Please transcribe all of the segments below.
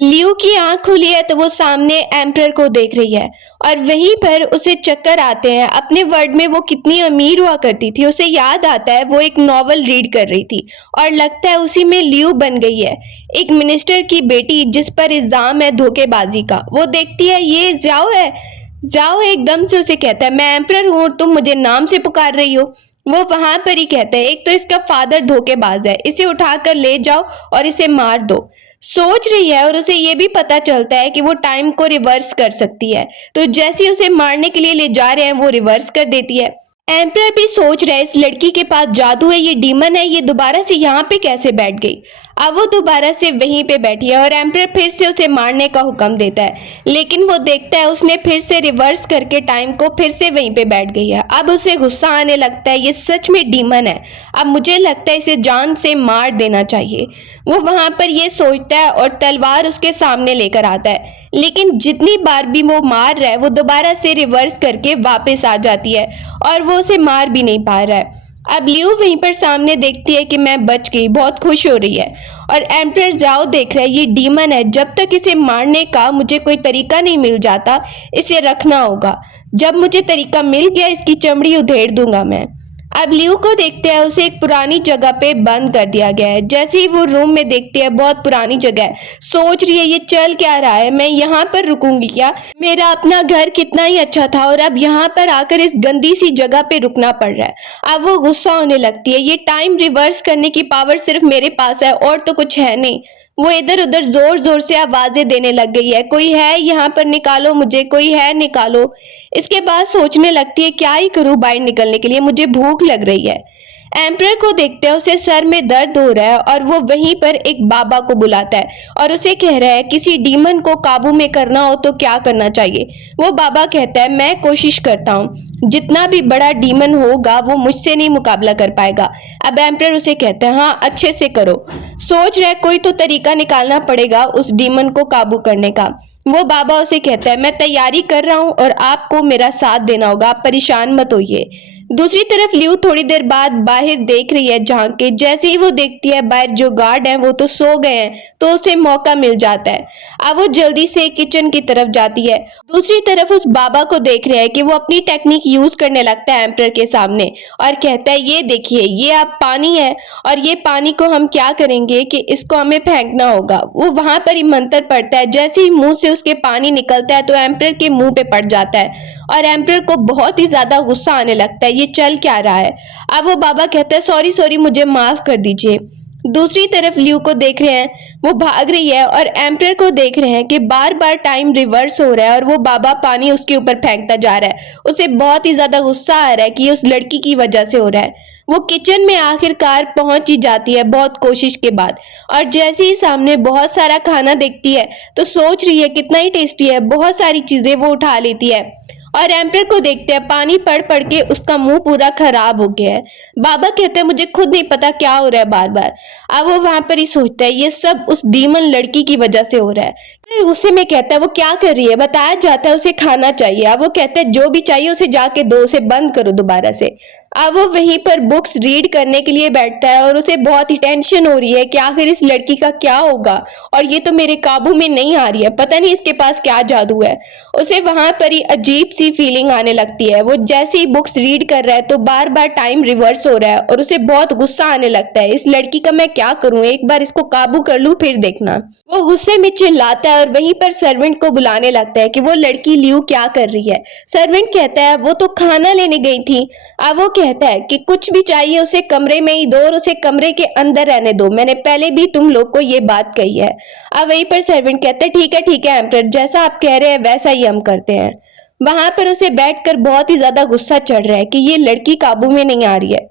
Liu की आंख खुली है तो वो सामने एम्परर को देख रही है और वहीं पर उसे चक्कर आते हैं। अपने वर्ल्ड में वो कितनी अमीर हुआ करती थी, उसे याद आता है वो एक नॉवल रीड कर रही थी और लगता है उसी में लियू बन गई है, एक मिनिस्टर की बेटी जिस पर इल्जाम है धोखेबाजी का। वो देखती है ये जाओ है। जाओ एकदम से उसे कहता है मैं एम्परर हूँ, तुम मुझे नाम से पुकार रही हो। वो वहां पर ही कहता है एक तो इसका फादर धोखेबाज है, इसे उठाकर ले जाओ और इसे मार दो। सोच रही है और उसे ये भी पता चलता है कि वो टाइम को रिवर्स कर सकती है, तो जैसे ही उसे मारने के लिए ले जा रहे हैं वो रिवर्स कर देती है। एम्परर भी सोच रहा है इस लड़की के पास जादू है, ये डीमन है, ये दोबारा से यहाँ पे कैसे बैठ गई। अब वो दोबारा से वहीं पे बैठी है और एम्परर फिर से उसे मारने का हुक्म देता है, लेकिन वो देखता है उसने फिर से रिवर्स करके टाइम को फिर से वहीं पे बैठ गई है। अब उसे गुस्सा आने लगता है, ये सच में डीमन है, अब मुझे लगता है इसे जान से मार देना चाहिए। वो वहां पर ये सोचता है और तलवार उसके सामने लेकर आता है, लेकिन जितनी बार भी वो मार रहा है वो दोबारा से रिवर्स करके वापस आ जाती है और वो उसे मार भी नहीं पा रहा है। अब लियू वहीं पर सामने देखती है कि मैं बच गई, बहुत खुश हो रही है और एम्परर जाओ देख रहा है ये डीमन है, जब तक इसे मारने का मुझे कोई तरीका नहीं मिल जाता इसे रखना होगा, जब मुझे तरीका मिल गया इसकी चमड़ी उधेड़ दूंगा मैं। अब लियू को देखते हैं उसे एक पुरानी जगह पे बंद कर दिया गया है। जैसे ही वो रूम में देखती है बहुत पुरानी जगह है, सोच रही है ये चल क्या रहा है, मैं यहाँ पर रुकूंगी क्या, मेरा अपना घर कितना ही अच्छा था और अब यहाँ पर आकर इस गंदी सी जगह पे रुकना पड़ रहा है। अब वो गुस्सा होने लगती है, ये टाइम रिवर्स करने की पावर सिर्फ मेरे पास है और तो कुछ है नहीं। वो इधर उधर जोर जोर से आवाजें देने लग गई है, कोई है यहाँ पर निकालो मुझे, कोई है निकालो। इसके बाद सोचने लगती है क्या ही करूँ बाहर निकलने के लिए, मुझे भूख लग रही है। एम्परर को देखते हैं उसे सर में दर्द हो रहा है और वो वहीं पर एक बाबा को बुलाता है और उसे कह रहा है किसी डीमन को काबू में करना हो तो क्या करना चाहिए। वो बाबा कहता है मैं कोशिश करता हूँ, जितना भी बड़ा डीमन होगा वो मुझसे नहीं मुकाबला कर पाएगा। अब एम्परर उसे कहता है हाँ अच्छे से करो। सोच रहा है कोई तो तरीका निकालना पड़ेगा उस डीमन को काबू करने का। वो बाबा उसे कहता है मैं तैयारी कर रहा हूँ और आपको मेरा साथ देना होगा, आप परेशान मत होइए। दूसरी तरफ लियू थोड़ी देर बाद बाहर देख रही है झांक के। जैसे ही वो देखती है बाहर जो गार्ड हैं वो तो सो गए हैं, तो उसे मौका मिल जाता है। अब वो जल्दी से किचन की तरफ जाती है। दूसरी तरफ उस बाबा को देख रहा है कि वो अपनी टेक्निक यूज करने लगता है एम्परर के सामने और कहता है ये देखिए ये आप पानी है और ये पानी को हम क्या करेंगे कि इसको हमें फेंकना होगा। वो वहां पर ही मंत्र पढ़ता है, जैसे ही मुंह से उसके पानी निकलता है तो एम्परर के मुंह पे पड़ जाता है और एम्परर को बहुत ही ज्यादा गुस्सा आने लगता है, ये चल क्या रहा है। अब वो बाबा कहता है सॉरी सॉरी मुझे माफ कर दीजिए। दूसरी तरफ लियू को देख रहे हैं, वो भाग रही है और एम्परर को देख रहे हैं कि बार बार टाइम रिवर्स हो रहा है और वो बाबा पानी उसके ऊपर फेंकता जा रहा है। उसे बहुत ही ज्यादा गुस्सा आ रहा है कि ये उस लड़की की वजह से हो रहा है। वो किचन में आखिरकार पहुंच ही जाती है बहुत कोशिश के बाद और जैसे ही सामने बहुत सारा खाना देखती है तो सोच रही है कितना ही टेस्टी है, बहुत सारी चीजें वो उठा लेती है और एम्परर को देखते हैं पानी पड़ पड़ के उसका मुंह पूरा खराब हो गया है। बाबा कहते हैं मुझे खुद नहीं पता क्या हो रहा है बार बार। अब वो वहां पर ही सोचता है ये सब उस डीमन लड़की की वजह से हो रहा है। फिर गुस्से में कहता है वो क्या कर रही है, बताया जाता है उसे खाना चाहिए। अब वो कहता है जो भी चाहिए उसे जाके दो, उसे बंद करो दोबारा से। अब वो वहीं पर बुक्स रीड करने के लिए बैठता है और उसे बहुत ही टेंशन हो रही है कि आखिर इस लड़की का क्या होगा और ये तो मेरे काबू में नहीं आ रही है, पता नहीं इसके पास क्या जादू है। उसे वहां पर ही अजीब सी फीलिंग आने लगती है। वो जैसे ही बुक्स रीड कर रहा है तो बार बार टाइम रिवर्स हो रहा है और उसे बहुत गुस्सा आने लगता है, इस लड़की का मैं क्या करूं, एक बार इसको काबू कर लूं फिर देखना। वो गुस्से में चिल्लाता है और वहीं पर सर्वेंट को बुलाने लगता है कि वो लड़की लियू क्या कर रही है। सर्वेंट कहता है वो तो खाना लेने गई थी। अब वो कहता है कि कुछ भी चाहिए उसे कमरे में ही दो और उसे कमरे के अंदर रहने दो, मैंने पहले भी तुम लोग को ये बात कही है। अब वहीं पर सर्वेंट कहते हैं ठीक है एम्परर, जैसा आप कह रहे हैं वैसा ही हम करते हैं। वहां पर उसे बैठकर बहुत ही ज्यादा गुस्सा चढ़ रहा है कि ये लड़की काबू में नहीं आ रही है।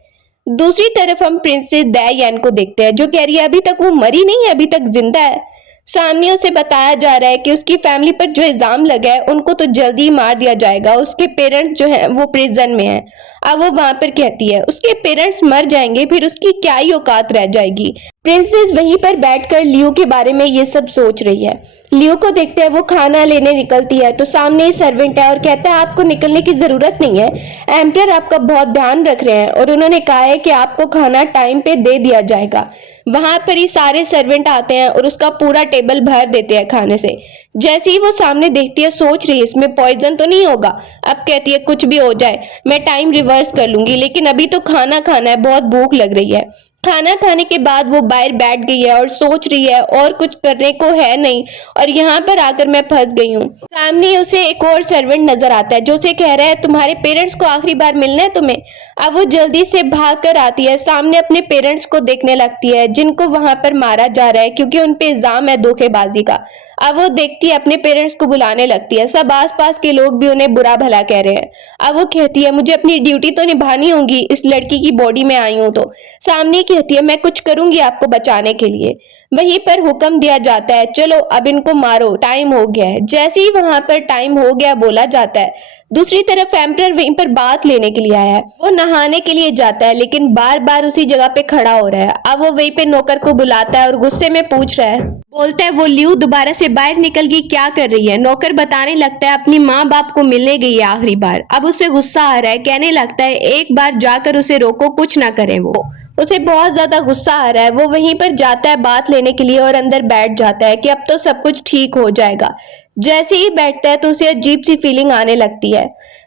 दूसरी तरफ हम प्रिंसेस दयान को देखते हैं जो कह रही है अभी तक वो मरी नहीं है, अभी तक जिंदा है। सामने उसे बताया जा रहा है कि उसकी फैमिली पर जो इल्जाम लगा है उनको तो जल्दी ही मार दिया जाएगा, उसके पेरेंट्स जो हैं वो प्रिजन में हैं। अब वो वहां पर कहती है उसके पेरेंट्स मर जाएंगे फिर उसकी क्या ही औकात रह जाएगी। प्रिंसेस वहीं पर बैठकर लियो के बारे में ये सब सोच रही है। लियो को देखते हैं वो खाना लेने निकलती है तो सामने ही सर्वेंट है और कहता है आपको निकलने की जरूरत नहीं है, एम्परर आपका बहुत ध्यान रख रहे हैं और उन्होंने कहा है कि आपको खाना टाइम पे दे दिया जाएगा। वहां पर ही सारे सर्वेंट आते हैं और उसका पूरा टेबल भर देते हैं खाने से। जैसे ही वो सामने देखती है सोच रही है इसमें पॉइजन तो नहीं होगा। अब कहती है कुछ भी हो जाए मैं टाइम रिवर्स कर लूंगी, लेकिन अभी तो खाना खाना है, बहुत भूख लग रही है। खाना खाने के बाद वो बाहर बैठ गई है और सोच रही है और कुछ करने को है नहीं और यहाँ पर आकर मैं फंस गई हूँ। सामने उसे एक और सर्वेंट नजर आता है जो उसे कह रहा है तुम्हारे पेरेंट्स को आखिरी बार मिलना है तुम्हें। अब वो जल्दी से भाग कर आती है, सामने अपने पेरेंट्स को देखने लगती है जिनको वहां पर मारा जा रहा है क्योंकि उन पे इल्जाम है धोखेबाजी का। अब वो देखती है अपने पेरेंट्स को बुलाने लगती है, सब आसपास के लोग भी उन्हें बुरा भला कह रहे हैं। अब वो कहती है मुझे अपनी ड्यूटी तो निभानी होगी, इस लड़की की बॉडी में आई हूं तो। सामने कहती है मैं कुछ करूंगी आपको बचाने के लिए। वहीं पर हुक्म दिया जाता है चलो अब इनको मारो, टाइम हो गया है। जैसे ही वहां पर टाइम हो गया बोला जाता है, दूसरी तरफ एम्परर वहीं पर बात लेने के लिए आया है। वो नहाने के लिए जाता है लेकिन बार बार उसी जगह पे खड़ा हो रहा है। अब वो वहीं पे नौकर को बुलाता है और गुस्से में पूछ रहा है, बोलता है वो लियू दोबारा से बाहर निकल गई, क्या कर रही है। नौकर बताने लगता है अपनी माँ बाप को मिलने गई है आखिरी बार। अब उसे गुस्सा आ रहा है, कहने लगता है एक बार जाकर उसे रोको, कुछ ना करें वो। उसे बहुत ज्यादा गुस्सा आ रहा है। वो वहीं पर जाता है बात लेने के लिए और अंदर बैठ जाता है कि अब तो सब कुछ ठीक हो जाएगा। जैसे ही बैठता है तो उसे अजीब सी फीलिंग आने लगती है।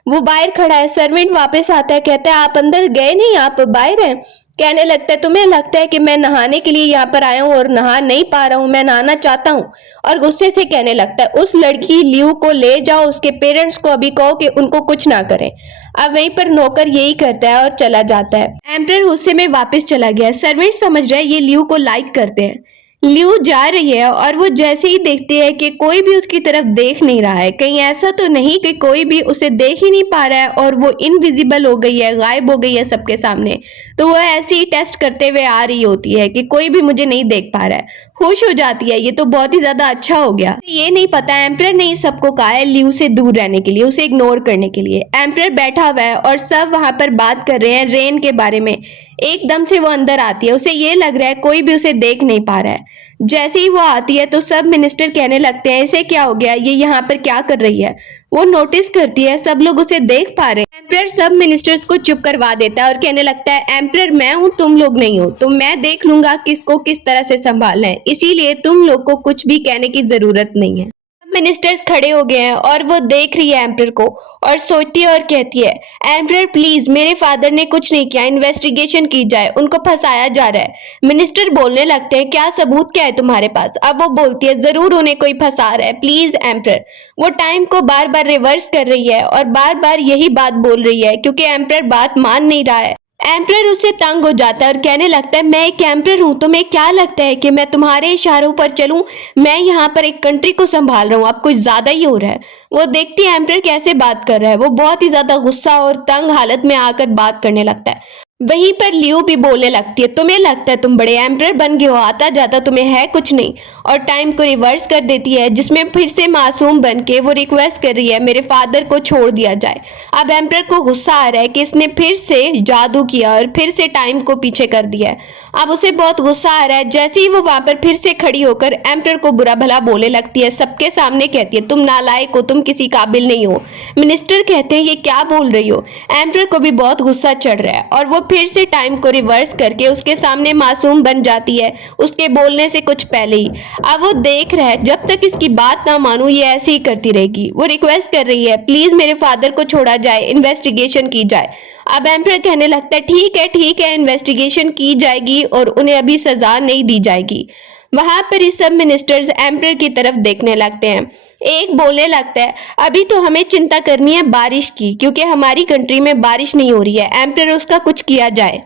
वो बाहर खड़ा है, सर्वेंट वापस आता है, कहता है आप अंदर गए नहीं, आप बाहर हैं। कहने लगता है तुम्हें लगता है कि मैं नहाने के लिए यहाँ पर आया हूँ और नहा नहीं पा रहा हूँ, मैं नहाना चाहता हूँ। और गुस्से से कहने लगता है उस लड़की लियू को ले जाओ, उसके पेरेंट्स को अभी कहो कि उनको कुछ ना करें। अब वहीं पर नौकर यही करता है और चला जाता है। एम्परर गुस्से में वापस चला गया। सर्वेंट समझ रहा है ये लियू को लाइक करते हैं। लियू जा रही है और वो जैसे ही देखती है कि कोई भी उसकी तरफ देख नहीं रहा है, कहीं ऐसा तो नहीं कि कोई भी उसे देख ही नहीं पा रहा है और वो इनविजिबल हो गई है, गायब हो गई है सबके सामने, तो वो ऐसे ही टेस्ट करते हुए आ रही होती है कि कोई भी मुझे नहीं देख पा रहा है। खुश हो जाती है, ये तो बहुत ही ज्यादा अच्छा हो गया। ये नहीं पता एम्परर ने इस सबको कहा है लियू से दूर रहने के लिए, उसे इग्नोर करने के लिए। एम्परर बैठा हुआ है और सब वहां पर बात कर रहे हैं रेन के बारे में। एकदम से वो अंदर आती है, उसे ये लग रहा है कोई भी उसे देख नहीं पा रहा है। जैसे ही वो आती है तो सब मिनिस्टर कहने लगते हैं इसे क्या हो गया, ये यहाँ पर क्या कर रही है। वो नोटिस करती है सब लोग उसे देख पा रहे हैं। एम्परर सब मिनिस्टर्स को चुप करवा देता है और कहने लगता है एम्परर मैं हूँ, तुम लोग नहीं हो, तो मैं देख लूंगा किसको किस तरह से संभालना है, इसीलिए तुम लोग को कुछ भी कहने की जरूरत नहीं है। मिनिस्टर्स खड़े हो गए हैं और वो देख रही है एम्परर को और सोचती है और कहती है एम्परर प्लीज, मेरे फादर ने कुछ नहीं किया, इन्वेस्टिगेशन की जाए, उनको फंसाया जा रहा है। मिनिस्टर बोलने लगते हैं क्या सबूत क्या है तुम्हारे पास। अब वो बोलती है जरूर उन्हें कोई फंसा रहा है, प्लीज एम्परर। वो टाइम को बार बार रिवर्स कर रही है और बार बार यही बात बोल रही है क्योंकि एम्परर बात मान नहीं रहा है। एम्परर उससे तंग हो जाता है और कहने लगता है मैं एक एम्परर हूं, तुम्हें क्या लगता है कि मैं तुम्हारे इशारों पर चलूं, मैं यहाँ पर एक कंट्री को संभाल रहा हूँ, अब कुछ ज्यादा ही हो रहा है। वो देखती है एम्परर कैसे बात कर रहा है, वो बहुत ही ज्यादा गुस्सा और तंग हालत में आकर बात करने लगता है। वहीं पर लियू भी बोलने लगती है तुम्हें लगता है तुम बड़े एम्परर बन गए हो, आता जाता तुम्हें है कुछ नहीं, और टाइम को रिवर्स कर देती है जिसमें फिर से मासूम बन के वो रिक्वेस्ट कर रही है मेरे फादर को छोड़ दिया जाए। अब एम्परर को गुस्सा आ रहा है कि इसने फिर से जादू किया और फिर से टाइम को पीछे कर दिया है। अब उसे बहुत गुस्सा आ रहा है। जैसे ही वो वहां पर फिर से खड़ी होकर एम्परर को बुरा भला बोलने लगती है, सबके सामने कहती है तुम नालायक हो, तुम किसी काबिल नहीं हो। मिनिस्टर कहते हैं ये क्या बोल रही हो। एम्परर को भी बहुत गुस्सा चढ़ रहा है और वो फिर से टाइम को रिवर्स करके उसके सामने मासूम बन जाती है, उसके बोलने से कुछ पहले ही। अब वो देख रहा है जब तक इसकी बात ना मानूं ये ऐसे ही करती रहेगी। वो रिक्वेस्ट कर रही है प्लीज मेरे फादर को छोड़ा जाए, इन्वेस्टिगेशन की जाए। अब एम्परर कहने लगता है ठीक है इन्वेस्टिगेशन की जाएगी और उन्हें अभी सजा नहीं दी जाएगी। वहां पर ही सब मिनिस्टर्स एम्परर की तरफ देखने लगते हैं। एक बोलने लगता है अभी तो हमें चिंता करनी है बारिश की, क्योंकि हमारी कंट्री में बारिश नहीं हो रही है, एम्परर उसका कुछ किया जाए।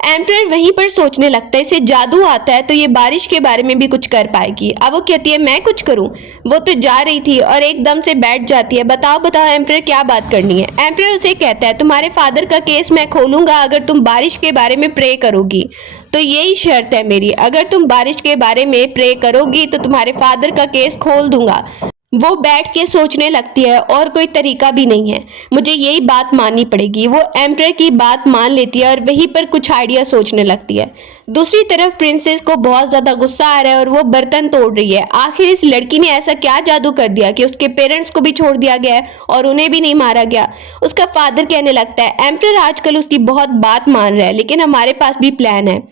एम्परर वहीं पर सोचने लगता है इसे जादू आता है तो ये बारिश के बारे में भी कुछ कर पाएगी। अब वो कहती है मैं कुछ करूं। वो तो जा रही थी और एकदम से बैठ जाती है। बताओ एम्परर क्या बात करनी है। एम्परर उसे कहता है तुम्हारे फादर का केस मैं खोलूंगा अगर तुम बारिश के बारे में प्रे करोगी, तो यही शर्त है मेरी, अगर तुम बारिश के बारे में प्रे करोगी तो तुम्हारे फादर का केस खोल दूंगा। वो बैठ के सोचने लगती है और कोई तरीका भी नहीं है, मुझे यही बात माननी पड़ेगी। वो एम्परर की बात मान लेती है और वहीं पर कुछ आइडिया सोचने लगती है। दूसरी तरफ प्रिंसेस को बहुत ज़्यादा गुस्सा आ रहा है और वो बर्तन तोड़ रही है। आखिर इस लड़की ने ऐसा क्या जादू कर दिया कि उसके पेरेंट्स को भी छोड़ दिया गया है और उन्हें भी नहीं मारा गया। उसका फादर कहने लगता है एम्परर आजकल उसकी बहुत बात मान रहा है, लेकिन हमारे पास भी प्लान है।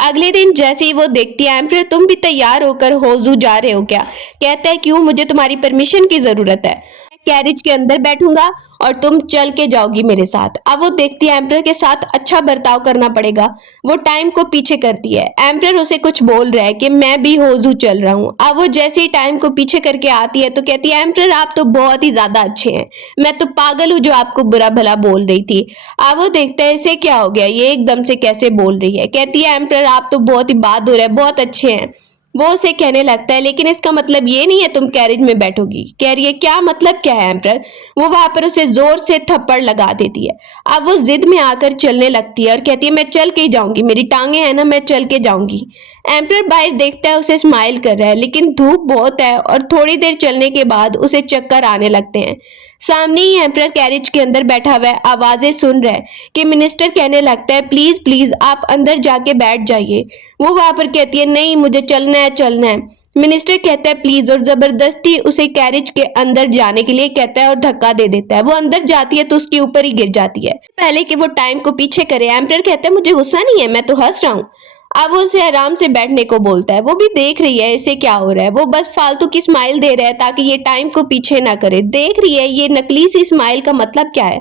अगले दिन जैसे ही वो देखती है एम्परर तुम भी तैयार होकर होजू जा रहे हो क्या? कहता है क्यों, मुझे तुम्हारी परमिशन की जरूरत है। मैं कैरिज के अंदर बैठूंगा और तुम चल के जाओगी मेरे साथ। अब वो देखती है एम्परर के साथ अच्छा बर्ताव करना पड़ेगा। वो टाइम को पीछे करती है। एम्परर उसे कुछ बोल रहा है कि मैं भी होजू चल रहा हूँ। अब वो जैसे ही टाइम को पीछे करके आती है तो कहती है एम्परर आप तो बहुत ही ज्यादा अच्छे हैं, मैं तो पागल हूँ जो आपको बुरा भला बोल रही थी। अब वो देखता है इसे क्या हो गया, ये एकदम से कैसे बोल रही है। कहती है एम्परर आप तो बहुत ही बहादुर है, बहुत अच्छे हैं। वो उसे कहने लगता है लेकिन इसका मतलब ये नहीं है तुम कैरेज में बैठोगी। कह रही है क्या मतलब क्या है एम्परर? वो वहां पर उसे जोर से थप्पड़ लगा देती है। अब वो जिद में आकर चलने लगती है और कहती है मैं चल के ही जाऊंगी, मेरी टांगे हैं ना, मैं चल के जाऊंगी। एम्परर बाहर देखता है, उसे स्माइल कर रहा है, लेकिन धूप बहुत है और थोड़ी देर चलने के बाद उसे चक्कर आने लगते हैं। सामने ही एम्परर कैरेज के अंदर बैठा हुआ है, आवाजें सुन रहा है कि मिनिस्टर कहने लगता है प्लीज प्लीज आप अंदर जाके बैठ जाइए। वो वहां पर कहती है नहीं मुझे चलना है चलना है। मिनिस्टर कहता है प्लीज और जबरदस्ती उसे कैरेज के अंदर जाने के लिए कहता है और धक्का दे देता है। वो अंदर जाती है तो उसके ऊपर ही गिर जाती है। पहले कि वो टाइम को पीछे करे एम्परर कहता है मुझे गुस्सा नहीं है, मैं तो हंस रहा हूँ। अब वो उसे आराम से बैठने को बोलता है। वो भी देख रही है इसे क्या हो रहा है, वो बस फालतू की स्माइल दे रहा है ताकि ये टाइम को पीछे ना करे। देख रही है ये नकली सी स्माइल का मतलब क्या है।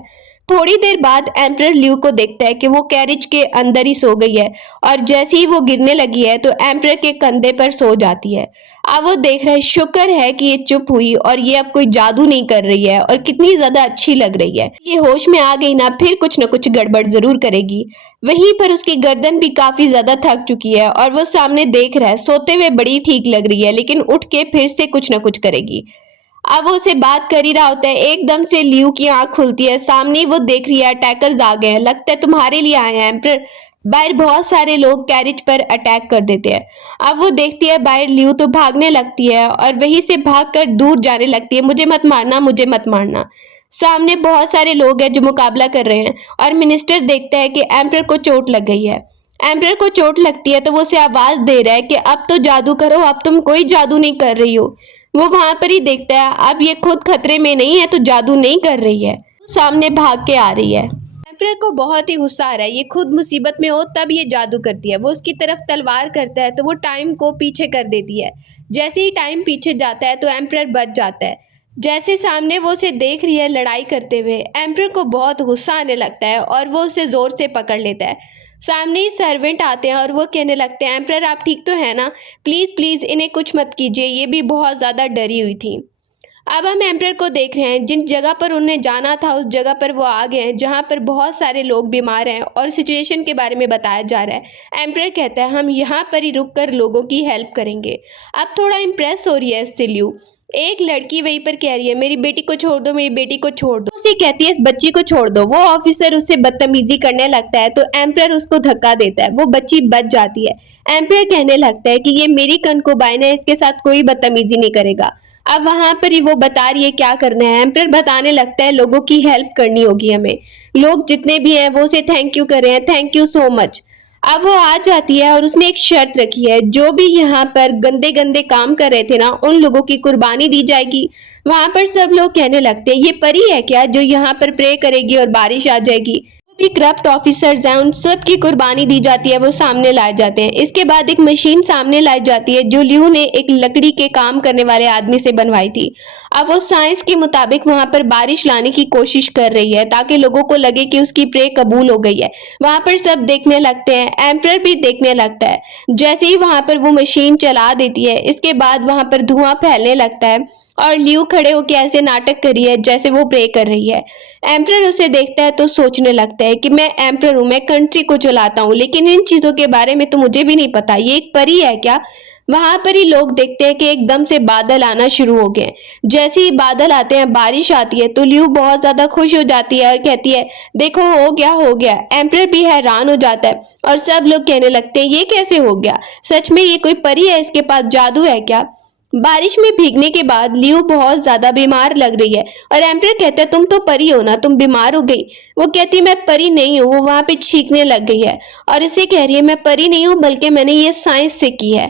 थोड़ी देर बाद एम्परर ल्यू को देखता है कि वो कैरिज के अंदर ही सो गई है और जैसे ही वो गिरने लगी है तो एम्परर के कंधे पर सो जाती है। अब वो देख रहा है शुक्र है कि ये चुप हुई और ये अब कोई जादू नहीं कर रही है और कितनी ज्यादा अच्छी लग रही है। ये होश में आ गई ना फिर कुछ न कुछ गड़बड़ जरूर करेगी। वहीं पर उसकी गर्दन भी काफी ज्यादा थक चुकी है और वो सामने देख रहा है सोते हुए बड़ी ठीक लग रही है, लेकिन उठ के फिर से कुछ न कुछ करेगी। अब वो उसे बात कर ही रहा होता है, एकदम से लियू की आंख खुलती है। सामने वो देख रही है अटैकर्स आ गए हैं, लगता है तुम्हारे लिए आए हैं एम्परर। बाहर बहुत सारे लोग कैरिज पर अटैक कर देते हैं। अब वो देखती है बाहर लियू तो भागने लगती है और वहीं से भागकर दूर जाने लगती है, मुझे मत मारना मुझे मत मारना। सामने बहुत सारे लोग हैं जो मुकाबला कर रहे हैं और मिनिस्टर देखता है कि एम्परर को चोट लग गई है। एम्परर को चोट लगती है तो वो उसे आवाज दे रहा है कि अब तो जादू करो, अब तुम कोई जादू नहीं कर रही हो। वो वहां पर ही देखता है अब ये खुद खतरे में नहीं है तो जादू नहीं कर रही है, सामने भाग के आ रही है। एम्परर को बहुत ही गुस्सा आ रहा है, ये खुद मुसीबत में हो तब ये जादू करती है। वो उसकी तरफ तलवार करता है तो वो टाइम को पीछे कर देती है। जैसे ही टाइम पीछे जाता है तो एम्परर बच जाता है। जैसे सामने वो उसे देख रही है लड़ाई करते हुए, एम्परर को बहुत गुस्सा आने लगता है और वो उसे जोर से पकड़ लेता है। सामने ही सर्वेंट आते हैं और वो कहने लगते हैं एम्परर आप ठीक तो है ना, प्लीज़ प्लीज़ इन्हें कुछ मत कीजिए, ये भी बहुत ज़्यादा डरी हुई थी। अब हम एम्परर को देख रहे हैं, जिन जगह पर उन्हें जाना था उस जगह पर वो आ गए हैं जहाँ पर बहुत सारे लोग बीमार हैं और सिचुएशन के बारे में बताया जा रहा है। एम्परर कहता है हम यहाँ पर ही रुक कर लोगों की हेल्प करेंगे। अब थोड़ा इम्प्रेस हो रही है इससे लियू। एक लड़की वहीं पर कह रही है मेरी बेटी को छोड़ दो, मेरी बेटी को छोड़ दो। उसे कहती है इस बच्ची को छोड़ दो। वो ऑफिसर उससे बदतमीजी करने लगता है तो एम्परर उसको धक्का देता है, वो बच्ची बच जाती है। एम्परर कहने लगता है कि ये मेरी कंकुबाइन है, इसके साथ कोई बदतमीजी नहीं करेगा। अब वहां पर ही वो बता रही है क्या करना है। एम्परर बताने लगता है लोगों की हेल्प करनी होगी हमें, लोग जितने भी हैं वो उसे थैंक यू कर रहे हैं, थैंक यू सो मच। अब वो आ जाती है और उसने एक शर्त रखी है, जो भी यहाँ पर गंदे गंदे काम कर रहे थे ना उन लोगों की कुर्बानी दी जाएगी। वहां पर सब लोग कहने लगते हैं ये परी है क्या जो यहाँ पर प्रे करेगी और बारिश आ जाएगी। भी करप्ट ऑफिसर्स हैं उन सब की कुर्बानी दी जाती है, वो सामने लाए जाते हैं। इसके बाद एक मशीन सामने लाई जाती है जो लियू ने एक लकड़ी के काम करने वाले आदमी से बनवाई थी। अब वो साइंस के मुताबिक वहां पर बारिश लाने की कोशिश कर रही है ताकि लोगों को लगे कि उसकी प्रे कबूल हो गई है। वहां पर सब देखने लगते हैं, एम्परर भी देखने लगता है। जैसे ही वहां पर वो मशीन चला देती है इसके बाद वहां पर धुआं फैलने लगता है और लियू खड़े होकर ऐसे नाटक कर रही है जैसे वो प्रे कर रही है। एम्परर उसे देखता है तो सोचने लगता है कि मैं एम्परर हूँ, मैं कंट्री को चलाता हूँ, लेकिन इन चीजों के बारे में तो मुझे भी नहीं पता, ये एक परी है क्या। वहां पर ही लोग देखते हैं कि एकदम से बादल आना शुरू हो गए। जैसे ही बादल आते हैं बारिश आती है तो लियू बहुत ज्यादा खुश हो जाती है और कहती है देखो हो गया हो गया। एम्परर भी हैरान हो जाता है और सब लोग कहने लगते हैं ये कैसे हो गया, सच में ये कोई परी है, इसके पास जादू है क्या। बारिश में भीगने के बाद लियो बहुत ज्यादा बीमार लग रही है और एम्प्रर कहता है तुम तो परी हो ना, तुम बीमार हो गई। वो कहती है मैं परी नहीं हूँ। वो वहां पे चीखने लग गई है और इसे कह रही है मैं परी नहीं हूँ, बल्कि मैंने ये साइंस से की है।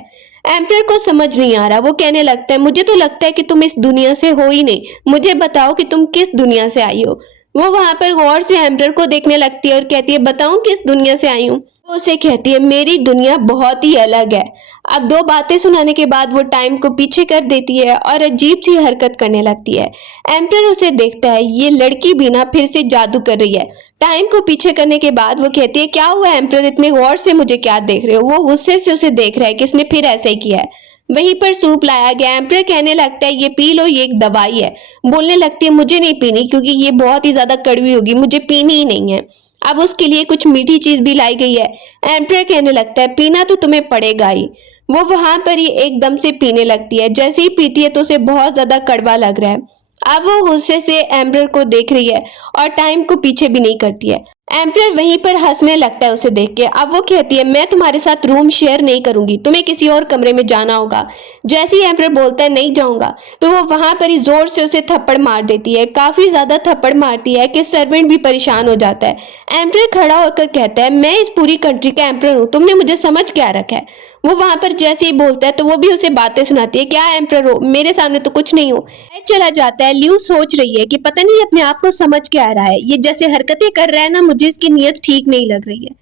एम्प्रर को समझ नहीं आ रहा। वो कहने लगता है मुझे तो लगता है कि तुम इस दुनिया से हो ही नहीं, मुझे बताओ कि तुम किस दुनिया से आई हो। वो वहां पर गौर से एम्प्रर को देखने लगती है और कहती है बताऊं किस दुनिया से आई हूँ। वो उसे कहती है मेरी दुनिया बहुत ही अलग है। अब दो बातें सुनाने के बाद वो टाइम को पीछे कर देती है और अजीब सी हरकत करने लगती है। एम्प्रर उसे देखता है, ये लड़की भी ना फिर से जादू कर रही है। टाइम को पीछे करने के बाद वो कहती है क्या हुआ एम्प्रर, इतने गौर से मुझे क्या देख रहे हो। वो गुस्से से उसे देख रहा है कि इसने फिर ऐसा ही किया है। वहीं पर सूप लाया गया। एम्प्रर कहने लगता है ये पी लो, ये एक दवाई है। बोलने लगती है मुझे नहीं पीनी क्योंकि ये बहुत ही ज्यादा कड़वी होगी, मुझे पीनी ही नहीं है। अब उसके लिए कुछ मीठी चीज भी लाई गई है। एम्प्रर कहने लगता है पीना तो तुम्हें पड़ेगा ही। वो वहां पर ही एकदम से पीने लगती है। जैसे ही पीती है तो उसे बहुत ज्यादा कड़वा लग रहा है। अब वो गुस्से से एम्प्रर को देख रही है और टाइम को पीछे भी नहीं करती है। एम्प्रर वहीं पर हंसने लगता है उसे देख के। अब वो कहती है मैं तुम्हारे साथ रूम शेयर नहीं करूंगी, तुम्हें किसी और कमरे में जाना होगा। जैसे ही एम्प्रर बोलता है नहीं जाऊंगा, तो वो वहां पर ही जोर से उसे थप्पड़ मार देती है। काफी ज्यादा थप्पड़ मारती है कि सर्वेंट भी परेशान हो जाता है। एम्प्रर खड़ा होकर कहता है मैं इस पूरी कंट्री का एम्प्रर हूँ, तुमने मुझे समझ क्या रखा है। वो वहां पर जैसे ही बोलता है तो वो भी उसे बातें सुनाती है, क्या एम्प्रर हो, मेरे सामने तो कुछ नहीं हो। चला जाता है। ल्यू सोच रही है कि पता नहीं अपने आप को समझ क्या आ रहा है, ये जैसे हरकतें कर रहा है ना, मुझे इसकी नीयत ठीक नहीं लग रही है।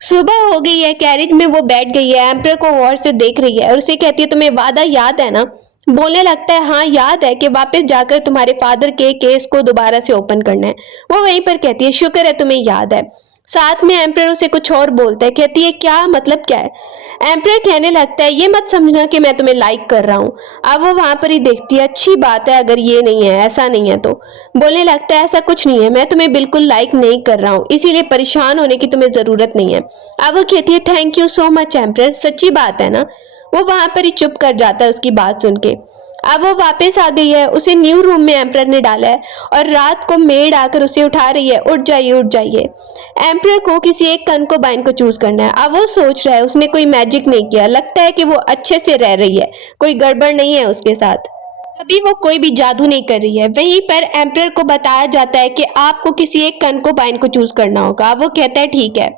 सुबह हो गई है। कैरेज में वो बैठ गई है, एम्प्रर को गौर से देख रही है और उसे कहती है तुम्हें वादा याद है ना। बोलने लगता है हाँ याद है कि वापस जाकर तुम्हारे फादर के केस को दोबारा से ओपन करना है। वो वहीं पर कहती है शुक्र है तुम्हें याद है। साथ में एम्प्रर उसे कुछ और बोलता है। कहती है क्या मतलब क्या है। एम्प्रर कहने लगता है ये मत समझना कि मैं तुम्हें लाइक कर रहा हूँ। अब वो वहां पर ही देखती है अच्छी बात है अगर ये नहीं है, ऐसा नहीं है तो। बोलने लगता है ऐसा कुछ नहीं है, मैं तुम्हें बिल्कुल लाइक नहीं कर रहा हूँ, इसीलिए परेशान होने की तुम्हें जरूरत नहीं है। अब वो कहती है thank you so much emperor, सच्ची बात है ना। वो वहां पर ही चुप कर जाता है उसकी बात सुन के। अब वो वापस आ गई है। उसे न्यू रूम में एम्प्रर ने डाला है और रात को मेड आकर उसे उठा रही है, उठ जाइए उठ जाइए। एम्प्रर को किसी एक कंकोबाइन को चूज करना है। अब वो सोच रहा है उसने कोई मैजिक नहीं किया, लगता है कि वो अच्छे से रह रही है, कोई गड़बड़ नहीं है उसके साथ। अभी वो कोई भी जादू नहीं कर रही है। वहीं पर एम्प्रर को बताया जाता है कि आपको किसी एक कंकोबाइन को चूज करना होगा। वो कहता है ठीक है।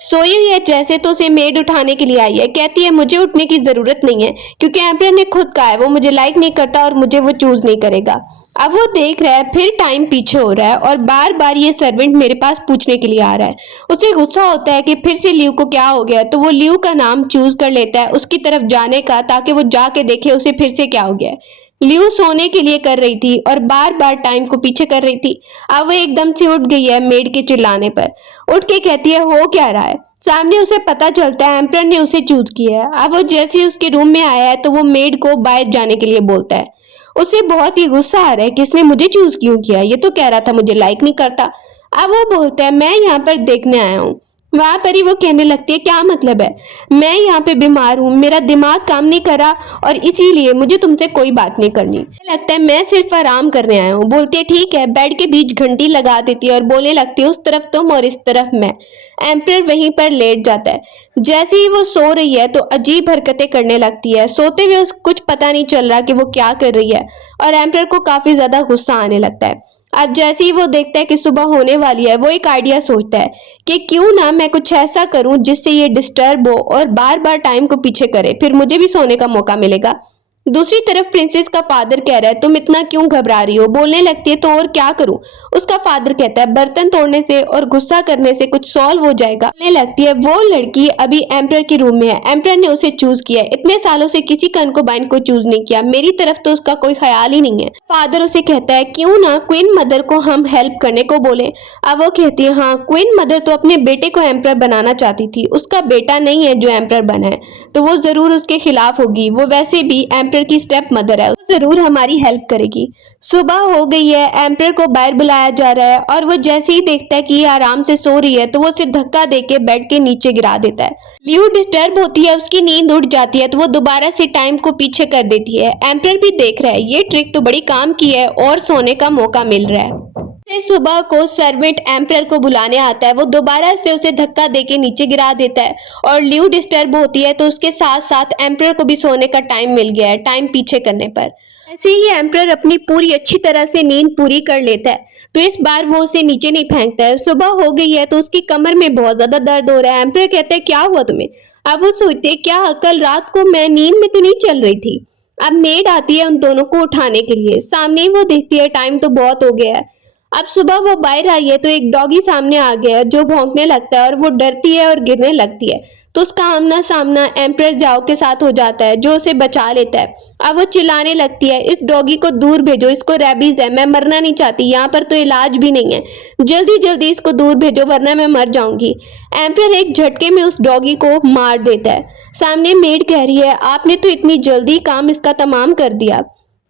सोई हुई है जैसे तो उसे मेड उठाने के लिए आई है। कहती है मुझे उठने की जरूरत नहीं है क्योंकि एम्प्रर ने खुद कहा है वो मुझे लाइक नहीं करता और मुझे वो चूज नहीं करेगा। अब वो देख रहा है फिर टाइम पीछे हो रहा है और बार बार ये सर्वेंट मेरे पास पूछने के लिए आ रहा है। उसे गुस्सा होता है कि फिर से ल्यू को क्या हो गया, तो वो ल्यू का नाम चूज कर लेता है उसकी तरफ जाने का, ताकि वो जाके देखे उसे फिर से क्या हो गया है। ल्यू सोने के लिए कर रही थी और बार बार टाइम को पीछे कर रही थी। अब वो एकदम से उठ गई है मेड के चिल्लाने पर। उठ के कहती है हो क्या रहा है। सामने उसे पता चलता है एम्प्रर ने उसे चूज किया है। अब वो जैसे ही उसके रूम में आया है तो वो मेड को बाहर जाने के लिए बोलता है। उसे बहुत ही गुस्सा आ रहा है कि इसने मुझे चूज क्यों किया, ये तो कह रहा था मुझे लाइक नहीं करता। अब वो बोलता है मैं यहाँ पर देखने आया हूँ। वहां पर ही वो कहने लगती है क्या मतलब है, मैं यहाँ पे बीमार हूँ, मेरा दिमाग काम नहीं करा और इसीलिए मुझे तुमसे कोई बात नहीं करनी। लगता है मैं सिर्फ आराम करने आया हूँ। बोलती है ठीक है। बेड के बीच घंटी लगा देती है और बोलने लगती है उस तरफ तुम और इस तरफ मैं। एम्प्रर वहीं पर लेट जाता है। जैसे ही वो सो रही है तो अजीब हरकतें करने लगती है। सोते हुए उसको कुछ पता नहीं चल रहा कि वो क्या कर रही है और एम्प्रर को काफी ज्यादा गुस्सा आने लगता है। अब जैसे ही वो देखता है कि सुबह होने वाली है, वो एक आइडिया सोचता है कि क्यों ना मैं कुछ ऐसा करूं जिससे ये डिस्टर्ब हो और बार बार टाइम को पीछे करे, फिर मुझे भी सोने का मौका मिलेगा। दूसरी तरफ प्रिंसेस का फादर कह रहा है तुम इतना क्यों घबरा रही हो। बोलने लगती है तो और क्या करूं। उसका फादर कहता है बर्तन तोड़ने से और गुस्सा करने से कुछ सॉल्व हो जाएगा। बोलने लगती है वो लड़की अभी एम्प्रर के रूम में है, एम्प्रर ने उसे चूज किया है, इतने सालों से किसी कंकोबाइन को चूज नहीं किया, मेरी तरफ तो उसका कोई ख्याल ही नहीं है। फादर उसे कहता है क्यों ना क्वीन मदर को हम हेल्प करने को बोले। अब वो कहती है हाँ क्वीन मदर तो अपने बेटे को एम्प्रर बनाना चाहती थी, उसका बेटा नहीं है जो एम्प्रर बना है, तो वो जरूर उसके खिलाफ होगी। वो वैसे भी एम्प्रर की स्टेप मदर है, वो जरूर हमारी हेल्प करेगी। सुबह हो गई है। एम्प्रर को बाहर बुलाया जा रहा है और वो जैसे ही देखता है कि ये आराम से सो रही है तो वो उसे धक्का देके बेड के नीचे गिरा देता है। ल्यू डिस्टर्ब होती है, उसकी नींद उड़ जाती है तो वो दोबारा से टाइम को पीछे कर देती है। एम्प्रर भी देख रहा है ये ट्रिक तो बड़ी काम की है और सोने का मौका मिल रहा है। सुबह को सर्वेंट एम्परर को बुलाने आता है। वो दोबारा से उसे धक्का देके नीचे गिरा देता है और लियू डिस्टर्ब होती है, तो उसके साथ साथ एम्परर को भी सोने का टाइम मिल गया है, टाइम पीछे करने पर। ऐसे ही एम्परर अपनी पूरी अच्छी तरह से नींद पूरी कर लेता है, तो इस बार वो उसे नीचे नहीं फेंकता है। सुबह हो गई है तो उसकी कमर में बहुत ज्यादा दर्द हो रहा है। एम्परर कहता है क्या हुआ तुम्हें? अब वो सोचते हैं क्या कल रात को मैं नींद में तो नहीं चल रही थी। अब मेड आती है उन दोनों को उठाने के लिए। सामने ही वो देखती है टाइम तो बहुत हो गया है। अब सुबह वो बाहर आई है तो एक डॉगी सामने आ गया है जो भौंकने लगता है और वो डरती है और गिरने लगती है, तो उसका आमना सामना एम्परर जाओ के साथ हो जाता है जो उसे बचा लेता है। अब वो चिल्लाने लगती है इस डॉगी को दूर भेजो, इसको रेबीज है, मैं मरना नहीं चाहती, यहाँ पर तो इलाज भी नहीं है, जल्दी जल्दी इसको दूर भेजो वरना मैं मर जाऊंगी। एम्परर एक झटके में उस डॉगी को मार देता है। सामने मेड कह रही है आपने तो इतनी जल्दी काम इसका तमाम कर दिया।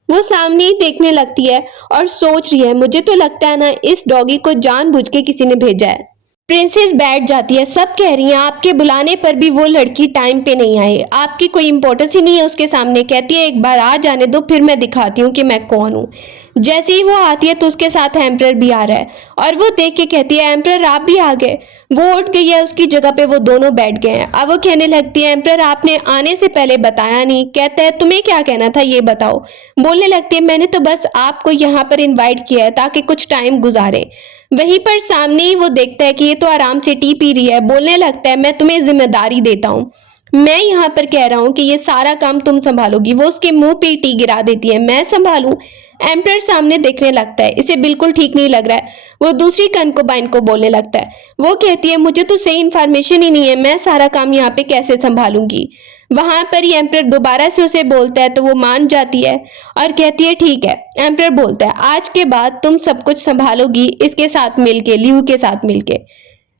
वो सामने ही देखने लगती है और सोच रही है मुझे तो लगता है ना इस डॉगी को जानबूझ के किसी ने भेजा है। प्रिंसेस बैठ जाती है। सब कह रही हैं आपके बुलाने पर भी वो लड़की टाइम पे नहीं आई, आपकी कोई इंपॉर्टेंस ही नहीं है उसके सामने। कहती है एक बार आ जाने दो फिर मैं दिखाती हूँ कि मैं कौन हूँ। जैसे ही वो आती है तो उसके साथ एम्परर भी आ रहा है और वो देख के कहती है एम्परर आप भी आ गए। वो उठ गई है, उसकी जगह पे वो दोनों बैठ गए हैं। अब वो कहने लगती है एम्परर आपने आने से पहले बताया नहीं। कहता है तुम्हें क्या कहना था ये बताओ। बोलने लगती है मैंने तो बस आपको यहाँ पर इनवाइट किया है ताकि कुछ टाइम गुजारे। वहीं पर सामने ही वो देखता है कि ये तो आराम से टी पी रही है। बोलने लगता है मैं तुम्हें जिम्मेदारी देता हूँ, मैं यहाँ पर कह रहा हूँ कि ये सारा काम तुम संभालोगी। वो उसके मुंह पे टी गिरा देती है मैं संभालूं। एम्परर सामने देखने लगता है, इसे बिल्कुल ठीक नहीं लग रहा है। वो दूसरी कंकोबाइन को बोलने लगता है। वो कहती है मुझे तो सही इन्फॉर्मेशन ही नहीं है, मैं सारा काम यहाँ पे कैसे संभालूंगी। वहां पर ही एम्परर दोबारा से उसे बोलता है तो वो मान जाती है और कहती है ठीक है। एम्परर बोलता है आज के बाद तुम सब कुछ संभालोगी इसके साथ मिलके, लियू के साथ मिलके।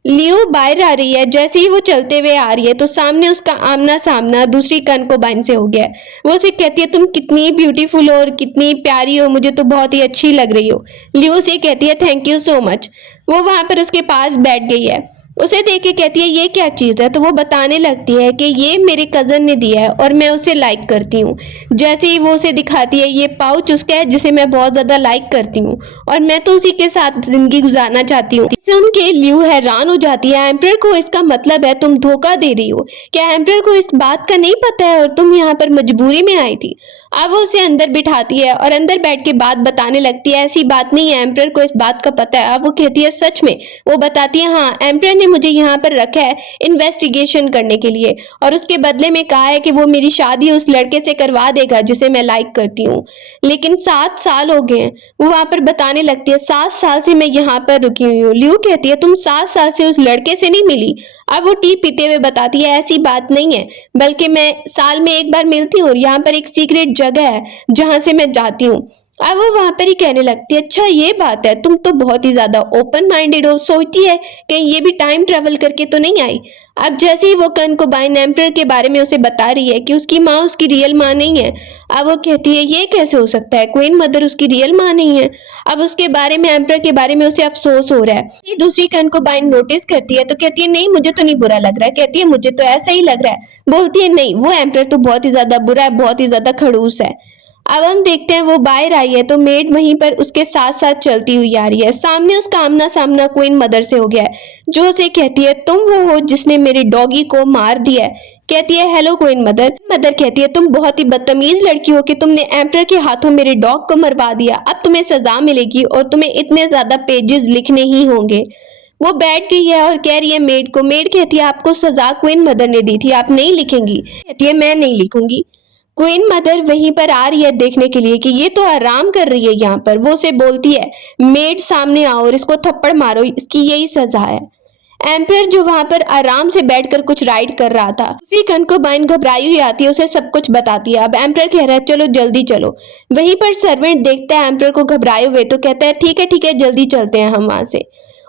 लियो बाहर आ रही है। जैसे ही वो चलते हुए आ रही है तो सामने उसका आमना सामना दूसरी कंकोबाइन से हो गया है। वो उसे कहती है तुम कितनी ब्यूटीफुल हो और कितनी प्यारी हो, मुझे तो बहुत ही अच्छी लग रही हो। लियो से कहती है थैंक यू सो मच। वो वहां पर उसके पास बैठ गई है। उसे देख के कहती है ये क्या चीज़ है, तो वो बताने लगती है कि ये मेरे कज़न ने दिया है और मैं उसे लाइक करती हूँ। जैसे ही वो उसे दिखाती है ये पाउच उसका है जिसे मैं बहुत ज़्यादा लाइक करती हूँ और मैं तो उसी के साथ ज़िंदगी गुजारना चाहती हूँ। सुन के लियू हैरान हो जाती है। एम्परर को इसका मतलब है तुम धोखा दे रही हो, क्या एम्परर को इस बात का नहीं पता है और तुम यहाँ पर मजबूरी में आई थी। अब वो उसे अंदर बिठाती है और अंदर बैठ के बात बताने लगती है। ऐसी बात नहीं है, एम्परर को इस बात का पता है। अब वो कहती है सच में? वो बताती है हाँ, एम्परर ने मुझे यहाँ पर रखा है इन्वेस्टिगेशन करने के लिए और उसके बदले में कहा है कि वो मेरी शादी उस लड़के से करवा देगा जिसे मैं लाइक करती हूँ। लेकिन 7 साल हो गए हैं। वो वहां पर बताने लगती है 7 साल से मैं यहाँ पर रुकी हुई हूँ। लियू कहती है तुम 7 साल से उस लड़के से नहीं मिली। अब वो टी पीते हुए बताती है ऐसी बात नहीं है, बल्कि मैं साल में एक बार मिलती हूँ और यहाँ पर एक सीक्रेट जगह है जहां से मैं जाती हूँ। अब वो वहां पर ही कहने लगती है अच्छा ये बात है, तुम तो बहुत ही ज्यादा ओपन माइंडेड हो। सोचती है कहीं ये भी टाइम ट्रेवल करके तो नहीं आई। अब जैसे ही वो कंकोबाइन एम्परर के बारे में उसे बता रही है कि उसकी माँ उसकी रियल माँ नहीं है। अब वो कहती है ये कैसे हो सकता है, क्वीन मदर उसकी रियल माँ नहीं है। अब उसके बारे में एम्परर के बारे में उसे अफसोस हो रहा है। ये दूसरी कंकोबाइन नोटिस करती है तो कहती है नहीं मुझे तो नहीं बुरा लग रहा है। कहती है मुझे तो ऐसा ही लग रहा है। बोलती है नहीं, वो एम्परर तो बहुत ही ज्यादा बुरा है, बहुत ही ज्यादा खड़ूस है। अब हम देखते हैं वो बाहर आई है तो मेड वहीं पर उसके साथ साथ चलती हुई आ रही है। सामने उसका आमना सामना क्वीन मदर से हो गया है जो उसे कहती है तुम वो हो जिसने मेरे डॉगी को मार दिया है। कहती है हेलो क्वीन मदर। मदर कहती है तुम बहुत ही बदतमीज लड़की हो कि तुमने एम्परर के हाथों मेरे डॉग को मरवा दिया। अब तुम्हें सजा मिलेगी और तुम्हें इतने ज्यादा पेजेस लिखने ही होंगे। वो बैठ गई है और कह रही है मेड को। मेड कहती है आपको सजा क्वीन मदर ने दी थी, आप नहीं लिखेंगी। कहती है मैं नहीं लिखूंगी। क्वीन मदर वहीं पर आ रही है देखने के लिए कि ये तो आराम कर रही है यहाँ पर। वो उसे बोलती है मेड सामने आओ और इसको थप्पड़ मारो, इसकी यही सजा है। एम्परर जो वहां पर आराम से बैठकर कुछ राइट कर रहा था, उसी कंकोबाइन घबराई हुई आती है, उसे सब कुछ बताती है। अब एम्परर कह रहा है चलो जल्दी चलो। वहीं पर सर्वेंट देखता है एम्परर को घबराए हुए तो कहता है ठीक है जल्दी चलते हैं हम वहां से।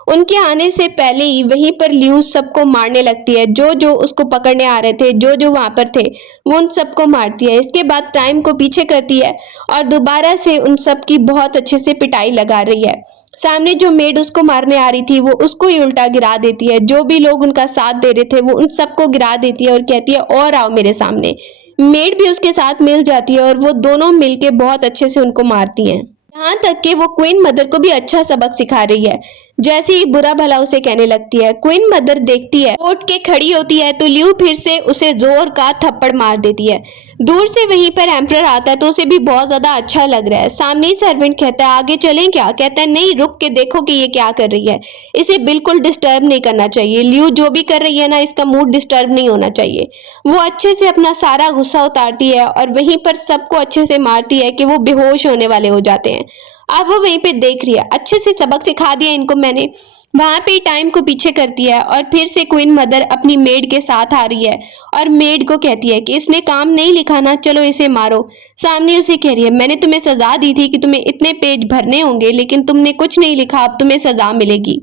उनके आने से पहले ही वहीं पर लियू सबको मारने लगती है। जो जो उसको पकड़ने आ रहे थे, जो जो वहां पर थे, वो उन सबको मारती है। इसके बाद टाइम को पीछे करती है और दोबारा से उन सब की बहुत अच्छे से पिटाई लगा रही है। सामने जो मेड उसको मारने आ रही थी वो उसको ही उल्टा गिरा देती है। जो भी लोग उनका साथ दे रहे थे वो उन सबको गिरा देती है और कहती है और आओ मेरे सामने। मेड भी उसके साथ मिल जाती है और वो दोनों मिलके बहुत अच्छे से उनको मारती हैं। यहाँ तक कि वो क्वीन मदर को भी अच्छा सबक सिखा रही है। जैसे ही बुरा भला उसे कहने लगती है, क्वीन मदर देखती है, उठ के खड़ी होती है तो लियू फिर से उसे जोर का थप्पड़ मार देती है। दूर से वहीं पर एम्परर आता है तो उसे भी बहुत ज्यादा अच्छा लग रहा है। सामने ही सर्वेंट कहता है आगे चलें क्या? कहता है नहीं, रुक के देखो कि ये क्या कर रही है, इसे बिल्कुल डिस्टर्ब नहीं करना चाहिए। लियू जो भी कर रही है ना, इसका मूड डिस्टर्ब नहीं होना चाहिए। वो अच्छे से अपना सारा गुस्सा उतारती है और वहीं पर सबको अच्छे से मारती है कि वो बेहोश होने वाले हो जाते हैं। अब वो वहीं पे देख रही है, अच्छे से सबक सिखा दिया इनको मैंने। वहां पे टाइम को पीछे करती है और फिर से क्वीन मदर अपनी मेड के साथ आ रही है और मेड को कहती है कि इसने काम नहीं लिखा ना, चलो इसे मारो। सामने उसे कह रही है मैंने तुम्हें सजा दी थी कि तुम्हें इतने पेज भरने होंगे, लेकिन तुमने कुछ नहीं लिखा, अब तुम्हें सजा मिलेगी।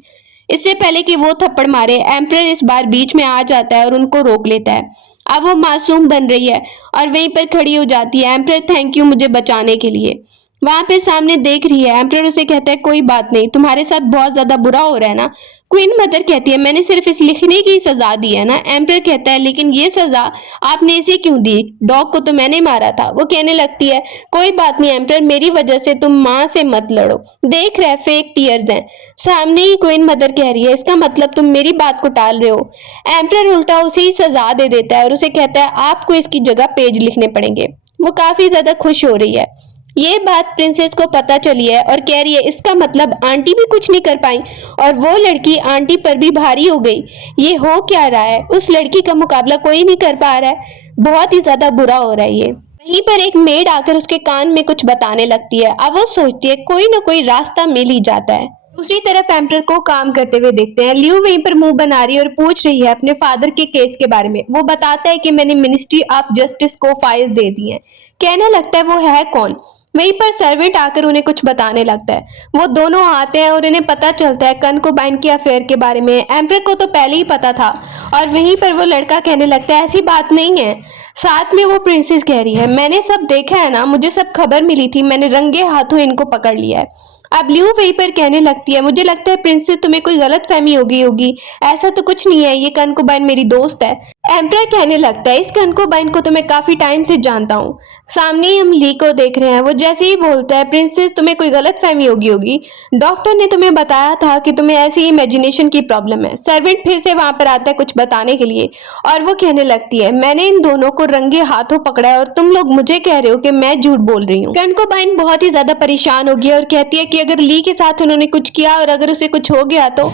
इससे पहले कि वो थप्पड़ मारे, एम्परर इस बार बीच में आ जाता है और उनको रोक लेता है। अब वो मासूम बन रही है और वहीं पर खड़ी हो जाती है। एम्परर थैंक यू मुझे बचाने के लिए। वहां पे सामने देख रही है, एम्परर उसे कहता है कोई बात नहीं, तुम्हारे साथ बहुत ज्यादा बुरा हो रहा है ना। क्वीन मदर कहती है मैंने सिर्फ इस लिखने की सजा दी है ना। एम्परर कहता है लेकिन ये सजा आपने इसे क्यों दी? डॉग को तो मैंने मारा था। वो कहने लगती है कोई बात नहीं एम्परर, मेरी वजह से तुम माँ से मत लड़ो। देख रहे फेक टीयर्स हैं। सामने ही क्वीन मदर कह रही है इसका मतलब तुम मेरी बात को टाल रहे हो। एम्परर उल्टा उसे ही सजा दे देता है और उसे कहता है आपको इसकी जगह पेज लिखने पड़ेंगे। वो काफी ज्यादा खुश हो रही है। ये बात प्रिंसेस को पता चली है और कह रही है इसका मतलब आंटी भी कुछ नहीं कर पाई और वो लड़की आंटी पर भी भारी हो गई। ये हो क्या रहा है? उस लड़की का मुकाबला कोई नहीं कर पा रहा है। बहुत ही ज्यादा बुरा हो रहा है ये। वहीं पर एक मेड आकर उसके कान में कुछ बताने लगती है। अब वो सोचती है कोई ना कोई रास्ता मिल ही जाता है। दूसरी तरफ एम्परर को काम करते हुए देखते हैं। लियू वहीं पर मुंह बना रही है और पूछ रही है अपने फादर के केस के बारे में। वो बताता है कि मैंने मिनिस्ट्री ऑफ जस्टिस को फाइल्स दे दी हैं। कहने लगता है वो है कौन? वहीं पर सर्वेंट आकर उन्हें कुछ बताने लगता है। वो दोनों आते हैं और इन्हें पता चलता है कनकोबाइन के अफेयर के बारे में। एम्परर को तो पहले ही पता था और वहीं पर वो लड़का कहने लगता है ऐसी बात नहीं है। साथ में वो प्रिंसेस कह रही है मैंने सब देखा है ना, मुझे सब खबर मिली थी, मैंने रंगे हाथों इनको पकड़ लिया है। अब लियू वहीं पर कहने लगती है मुझे लगता है प्रिंसेस तुम्हें कोई गलत फहमी हो गई होगी, ऐसा तो कुछ नहीं है, ये कनकोबाइन मेरी दोस्त है। एम्परर कहने लगता है इस कनकोबाइन को तो मैं काफी टाइम से जानता हूँ। सामने ही हम ली को देख रहे हैं। वो जैसे ही बोलता है प्रिंसेस तुम्हें कोई गलत फहमी होगी, डॉक्टर ने तुम्हें बताया था कि तुम्हें ऐसी इमेजिनेशन की प्रॉब्लम है। सर्वेंट फिर से वहां पर आता है कुछ बताने के लिए और वो कहने लगती है मैंने इन दोनों को रंगे हाथों पकड़ा है और तुम लोग मुझे कह रहे हो कि मैं झूठ बोल रही हूँ। कनकोबाइन बहुत ही ज्यादा परेशान होगी और कहती है कि अगर ली के साथ उन्होंने कुछ किया और अगर उसे कुछ हो गया तो।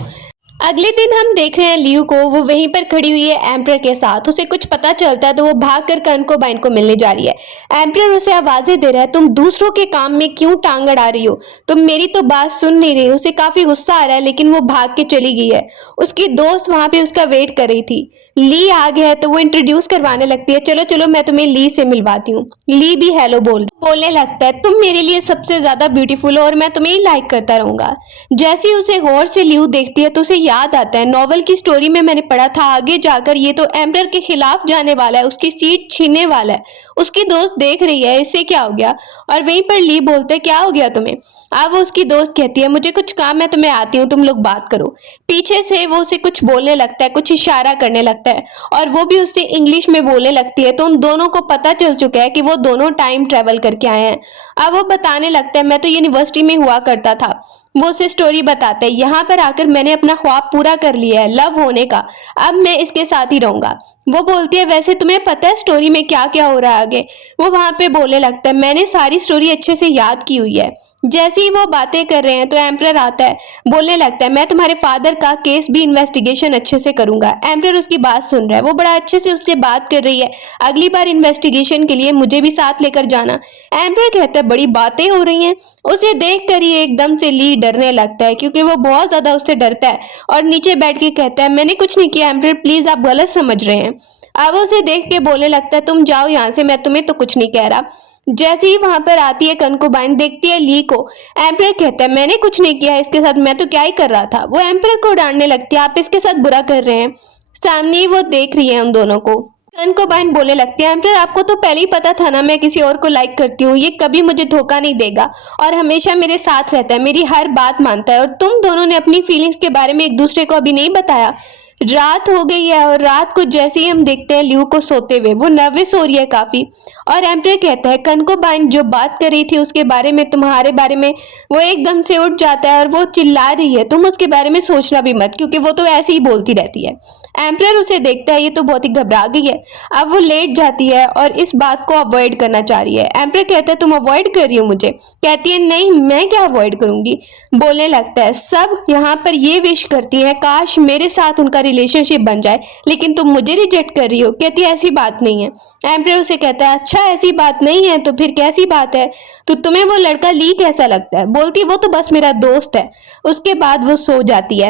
अगले दिन हम देख रहे हैं लियू को, वो वहीं पर खड़ी हुई है एम्परर के साथ। उसे कुछ पता चलता है तो वो भागकर कनकोबाइन को मिलने जा रही है। एम्परर उसे आवाजें दे रहा है तुम दूसरों के काम में क्यों टांग अड़ा रही हो, तुम मेरी तो बात सुन नहीं रही। उसे काफी गुस्सा आ रहा है लेकिन वो भाग के चली गई है। उसकी दोस्त वहां पे उसका वेट कर रही थी। ली आ गया है तो वो इंट्रोड्यूस करवाने लगती है चलो चलो मैं तुम्हें ली से मिलवाती हूँ। ली भी हेलो बोलने लगता है तुम मेरे लिए सबसे ज्यादा ब्यूटीफुल हो और मैं तुम्हें ही लाइक करता रहूंगा। जैसे ही उसे गौर से लियू देखती है तो उसे याद आता है नॉवल की स्टोरी में मैंने पढ़ा था आगे जाकर ये तो एम्परर के खिलाफ जाने वाला है, उसकी सीट छीनने वाला है। उसकी दोस्त देख रही है इससे क्या हो गया और वहीं पर ली बोलते क्या हो गया तुम्हें? अब उसकी दोस्त कहती है मुझे कुछ काम है तो मैं आती हूँ, तुम लोग बात करो। पीछे से वो उसे कुछ बोलने लगता है, कुछ इशारा करने लगता है और वो भी उससे इंग्लिश में बोलने लगती है। तो उन दोनों को पता चल चुका है कि वो दोनों टाइम ट्रेवल करके आए हैं। अब वो बताने लगता है मैं तो यूनिवर्सिटी में हुआ करता था। वो उसे स्टोरी बताते हैं यहाँ पर आकर मैंने अपना ख्वाब पूरा कर लिया है लव होने का, अब मैं इसके साथ ही रहूंगा। वो बोलती है वैसे तुम्हें पता है स्टोरी में क्या क्या हो रहा है आगे? वो वहां पे बोलने लगता है मैंने सारी स्टोरी अच्छे से याद की हुई है। जैसे ही वो बातें कर रहे हैं तो एम्परर आता है, बोलने लगता है मैं तुम्हारे फादर का केस भी इन्वेस्टिगेशन अच्छे से करूंगा। एम्परर उसकी बात सुन रहा है, वो बड़ा अच्छे से उससे बात कर रही है, अगली बार इन्वेस्टिगेशन के लिए मुझे भी साथ लेकर जाना। एम्परर कहता है बड़ी बातें हो रही हैं। उसे देख कर ही एकदम से ली डरने लगता है क्योंकि वो बहुत ज्यादा उससे डरता है और नीचे बैठ के कहता है मैंने कुछ नहीं किया एम्परर, प्लीज आप गलत समझ रहे हैं। अब उसे देख के बोलने लगता है तुम जाओ यहाँ से, मैं तुम्हें तो कुछ नहीं कह रहा। जैसे ही वहां पर आती है कनकोबाइन, देखती है ली को। एम्परर कहता है मैंने कुछ नहीं किया इसके साथ, मैं तो क्या ही कर रहा था। वो एम्परर को डांटने लगती है आप इसके साथ बुरा कर रहे हैं। सामने ही वो देख रही है उन दोनों को। कनकोबाइन बोलने लगती है एम्परर आपको तो पहले ही पता था ना मैं किसी और को लाइक करती हूँ, ये कभी मुझे धोखा नहीं देगा और हमेशा मेरे साथ रहता है, मेरी हर बात मानता है और तुम दोनों ने अपनी फीलिंग्स के बारे में एक दूसरे को अभी नहीं बताया। रात हो गई है और रात को जैसे ही हम देखते हैं लियू को सोते हुए, वो नर्वस हो रही है काफी। और एम्परर कहता है कनकोबाइन जो बात कर रही थी उसके बारे में, तुम्हारे बारे में, वो एकदम से उठ जाता है और वो चिल्ला रही है तुम उसके बारे में सोचना भी मत, क्योंकि वो तो ऐसे ही बोलती रहती है। एम्परर उसे देखता है, ये तो बहुत ही घबरा गई है। अब वो लेट जाती है और इस बात को अवॉइड करना चाह रही है। एम्परर कहता है तुम अवॉइड कर रही हो मुझे? कहती है नहीं, मैं क्या अवॉइड करूंगी। बोलने लगता है सब यहाँ पर ये विश करती है काश मेरे साथ उनका रिलेशनशिप बन जाए, लेकिन तुम मुझे रिजेक्ट कर रही हो। कहती है ऐसी बात नहीं है। एम्परर उसे कहता है अच्छा ऐसी बात नहीं है तो फिर कैसी बात है, तो तुम्हें वो लड़का ली कैसा लगता है? बोलती है वो तो बस मेरा दोस्त है। उसके बाद वो सो जाती है।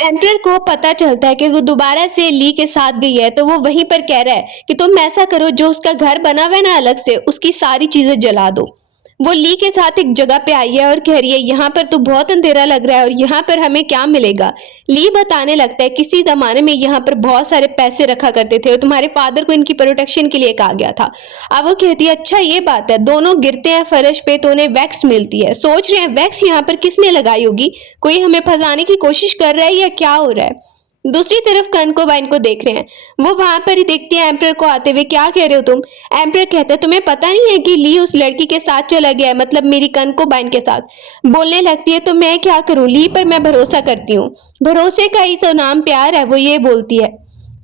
एम्परर को पता चलता है कि वो दोबारा से ली के साथ गई है, तो वो वहीं पर कह रहा है कि तुम ऐसा करो, जो उसका घर बना हुआ है ना अलग से, उसकी सारी चीजें जला दो। वो ली के साथ एक जगह पे आई है और कह रही है यहाँ पर तो बहुत अंधेरा लग रहा है और यहाँ पर हमें क्या मिलेगा। ली बताने लगता है किसी जमाने में यहाँ पर बहुत सारे पैसे रखा करते थे और तुम्हारे फादर को इनकी प्रोटेक्शन के लिए कहा गया था। अब वो कहती है अच्छा ये बात है। दोनों गिरते हैं फर्श पे तो उन्हें वैक्स मिलती है। सोच रहे हैं वैक्स यहाँ पर किसने लगाई होगी, कोई हमें फंसाने की कोशिश कर रहा है या क्या हो रहा है। दूसरी तरफ कनकोबाइन को देख रहे हैं, वो वहां पर ही देखती है एम्परर को आते हुए। क्या कह रहे हो तुम? एम्परर कहता है तुम्हें पता नहीं है कि ली उस लड़की के साथ चला गया है, मतलब मेरी कनकोबाइन के साथ। बोलने लगती है तो मैं क्या करूं, ली पर मैं भरोसा करती हूँ, भरोसे का ही तो नाम प्यार है, वो ये बोलती है।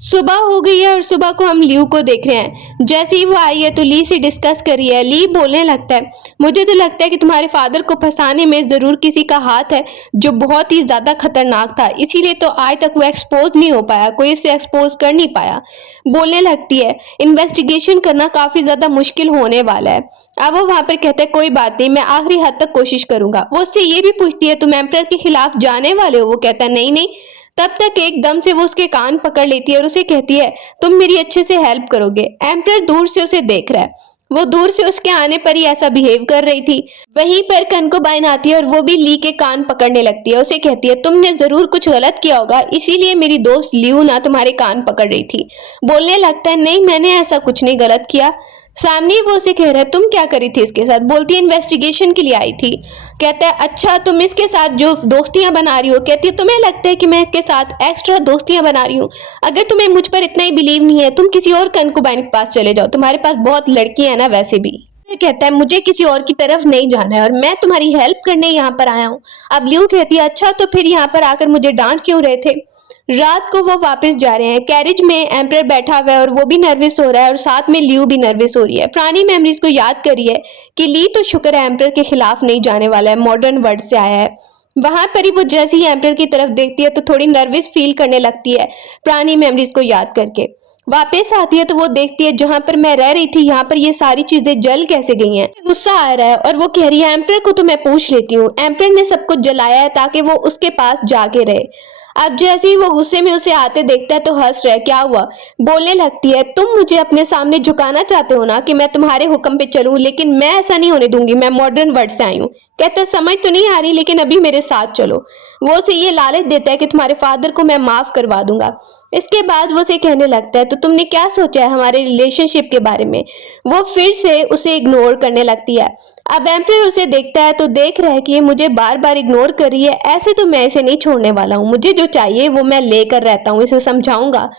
सुबह हो गई है और सुबह को हम लियू को देख रहे हैं। जैसे ही वो आई है तो ली से डिस्कस कर रही है। ली बोलने लगता है मुझे तो लगता है कि तुम्हारे फादर को फंसाने में जरूर किसी का हाथ है जो बहुत ही ज्यादा खतरनाक था, इसीलिए तो आज तक वो एक्सपोज नहीं हो पाया, कोई इसे एक्सपोज कर नहीं पाया। बोलने लगती है इन्वेस्टिगेशन करना काफी ज्यादा मुश्किल होने वाला है। अब वो वहां पर कहते हैं कोई बात नहीं, मैं आखिरी हद तक कोशिश करूंगा। वो उससे ये भी पूछती है तुम एम्परर के खिलाफ जाने वाले हो? वो कहता है नहीं नहीं। तब तक एकदम से वो उसके कान पकड़ लेती है और उसे कहती है तुम मेरी अच्छे से हेल्प करोगे। एम्परर दूर से उसे देख रहा है, वो दूर से उसके आने पर ही ऐसा बिहेव कर रही थी। वहीं पर कनकोबाइन आती है और वो भी ली के कान पकड़ने लगती है। उसे कहती है तुमने जरूर कुछ गलत किया होगा, इसीलिए मेरी दोस्त लियू ना तुम्हारे कान पकड़ रही थी। बोलने लगता है नहीं मैंने ऐसा कुछ नहीं गलत किया। सामने वो उसे कह रहा है तुम क्या करी थी इसके साथ? बोलती है इन्वेस्टिगेशन के लिए आई थी। कहता है अच्छा तुम इसके साथ जो दोस्तियां बना रही हो, कहती है तुम्हें लगता है कि मैं इसके साथ एक्स्ट्रा दोस्तियां बना रही हूँ? अगर तुम्हें मुझ पर इतना ही बिलीव नहीं है तुम किसी और कनकोबाइन के पास चले जाओ, तुम्हारे पास बहुत लड़कियां हैं ना वैसे भी। कहता है मुझे किसी और की तरफ नहीं जाना है और मैं तुम्हारी हेल्प करने यहाँ पर आया हूँ। अब लियू कहती है अच्छा तो फिर यहाँ पर आकर मुझे डांट क्यों रहे थे? रात को वो वापस जा रहे हैं। कैरिज में एम्परर बैठा हुआ है और वो भी नर्वस हो रहा है और साथ में लियू भी नर्वस हो रही है। पुरानी मेमोरीज को याद करी है कि ली तो शुक्र है एम्परर के खिलाफ नहीं जाने वाला है, मॉडर्न वर्ल्ड से आया है। वहां पर ही वो जैसे ही एम्परर की तरफ देखती है तो थोड़ी नर्वस फील करने लगती है पुरानी मेमोरीज को याद करके। वापस आती है तो वो देखती है जहां पर मैं रह रही थी यहाँ पर ये सारी चीजें जल कैसे गई हैं। गुस्सा आ रहा है और वो कह रही है एम्परर को तो मैं पूछ लेती हूँ, एम्परर ने सब कुछ जलाया है ताकि वो उसके पास जाके रहे। अब जैसे ही वो गुस्से में उसे आते देखता है तो हंस रहा है। क्या हुआ? बोलने लगती है तुम मुझे अपने सामने झुकाना चाहते हो ना कि मैं तुम्हारे हुक्म पे चलूं, लेकिन मैं ऐसा नहीं होने दूंगी, मैं मॉडर्न वर्ल्ड से आई हूँ। कहता है समझ तो नहीं आ रही लेकिन अभी मेरे साथ चलो। वो उसे ये लालच देता है कि तुम्हारे फादर को मैं माफ करवा दूंगा। इसके बाद वो उसे कहने लगता है तो तुमने क्या सोचा है हमारे रिलेशनशिप के बारे में? वो फिर से उसे इग्नोर करने लगती है। अब एम्परर उसे देखता है तो देख रहा है कि ये मुझे बार बार इग्नोर कर रही है, ऐसे तो मैं इसे नहीं छोड़ने वाला हूँ, मुझे जो चाहिए वो मैं लेकर रहता हूँ, इसे समझाऊंगा।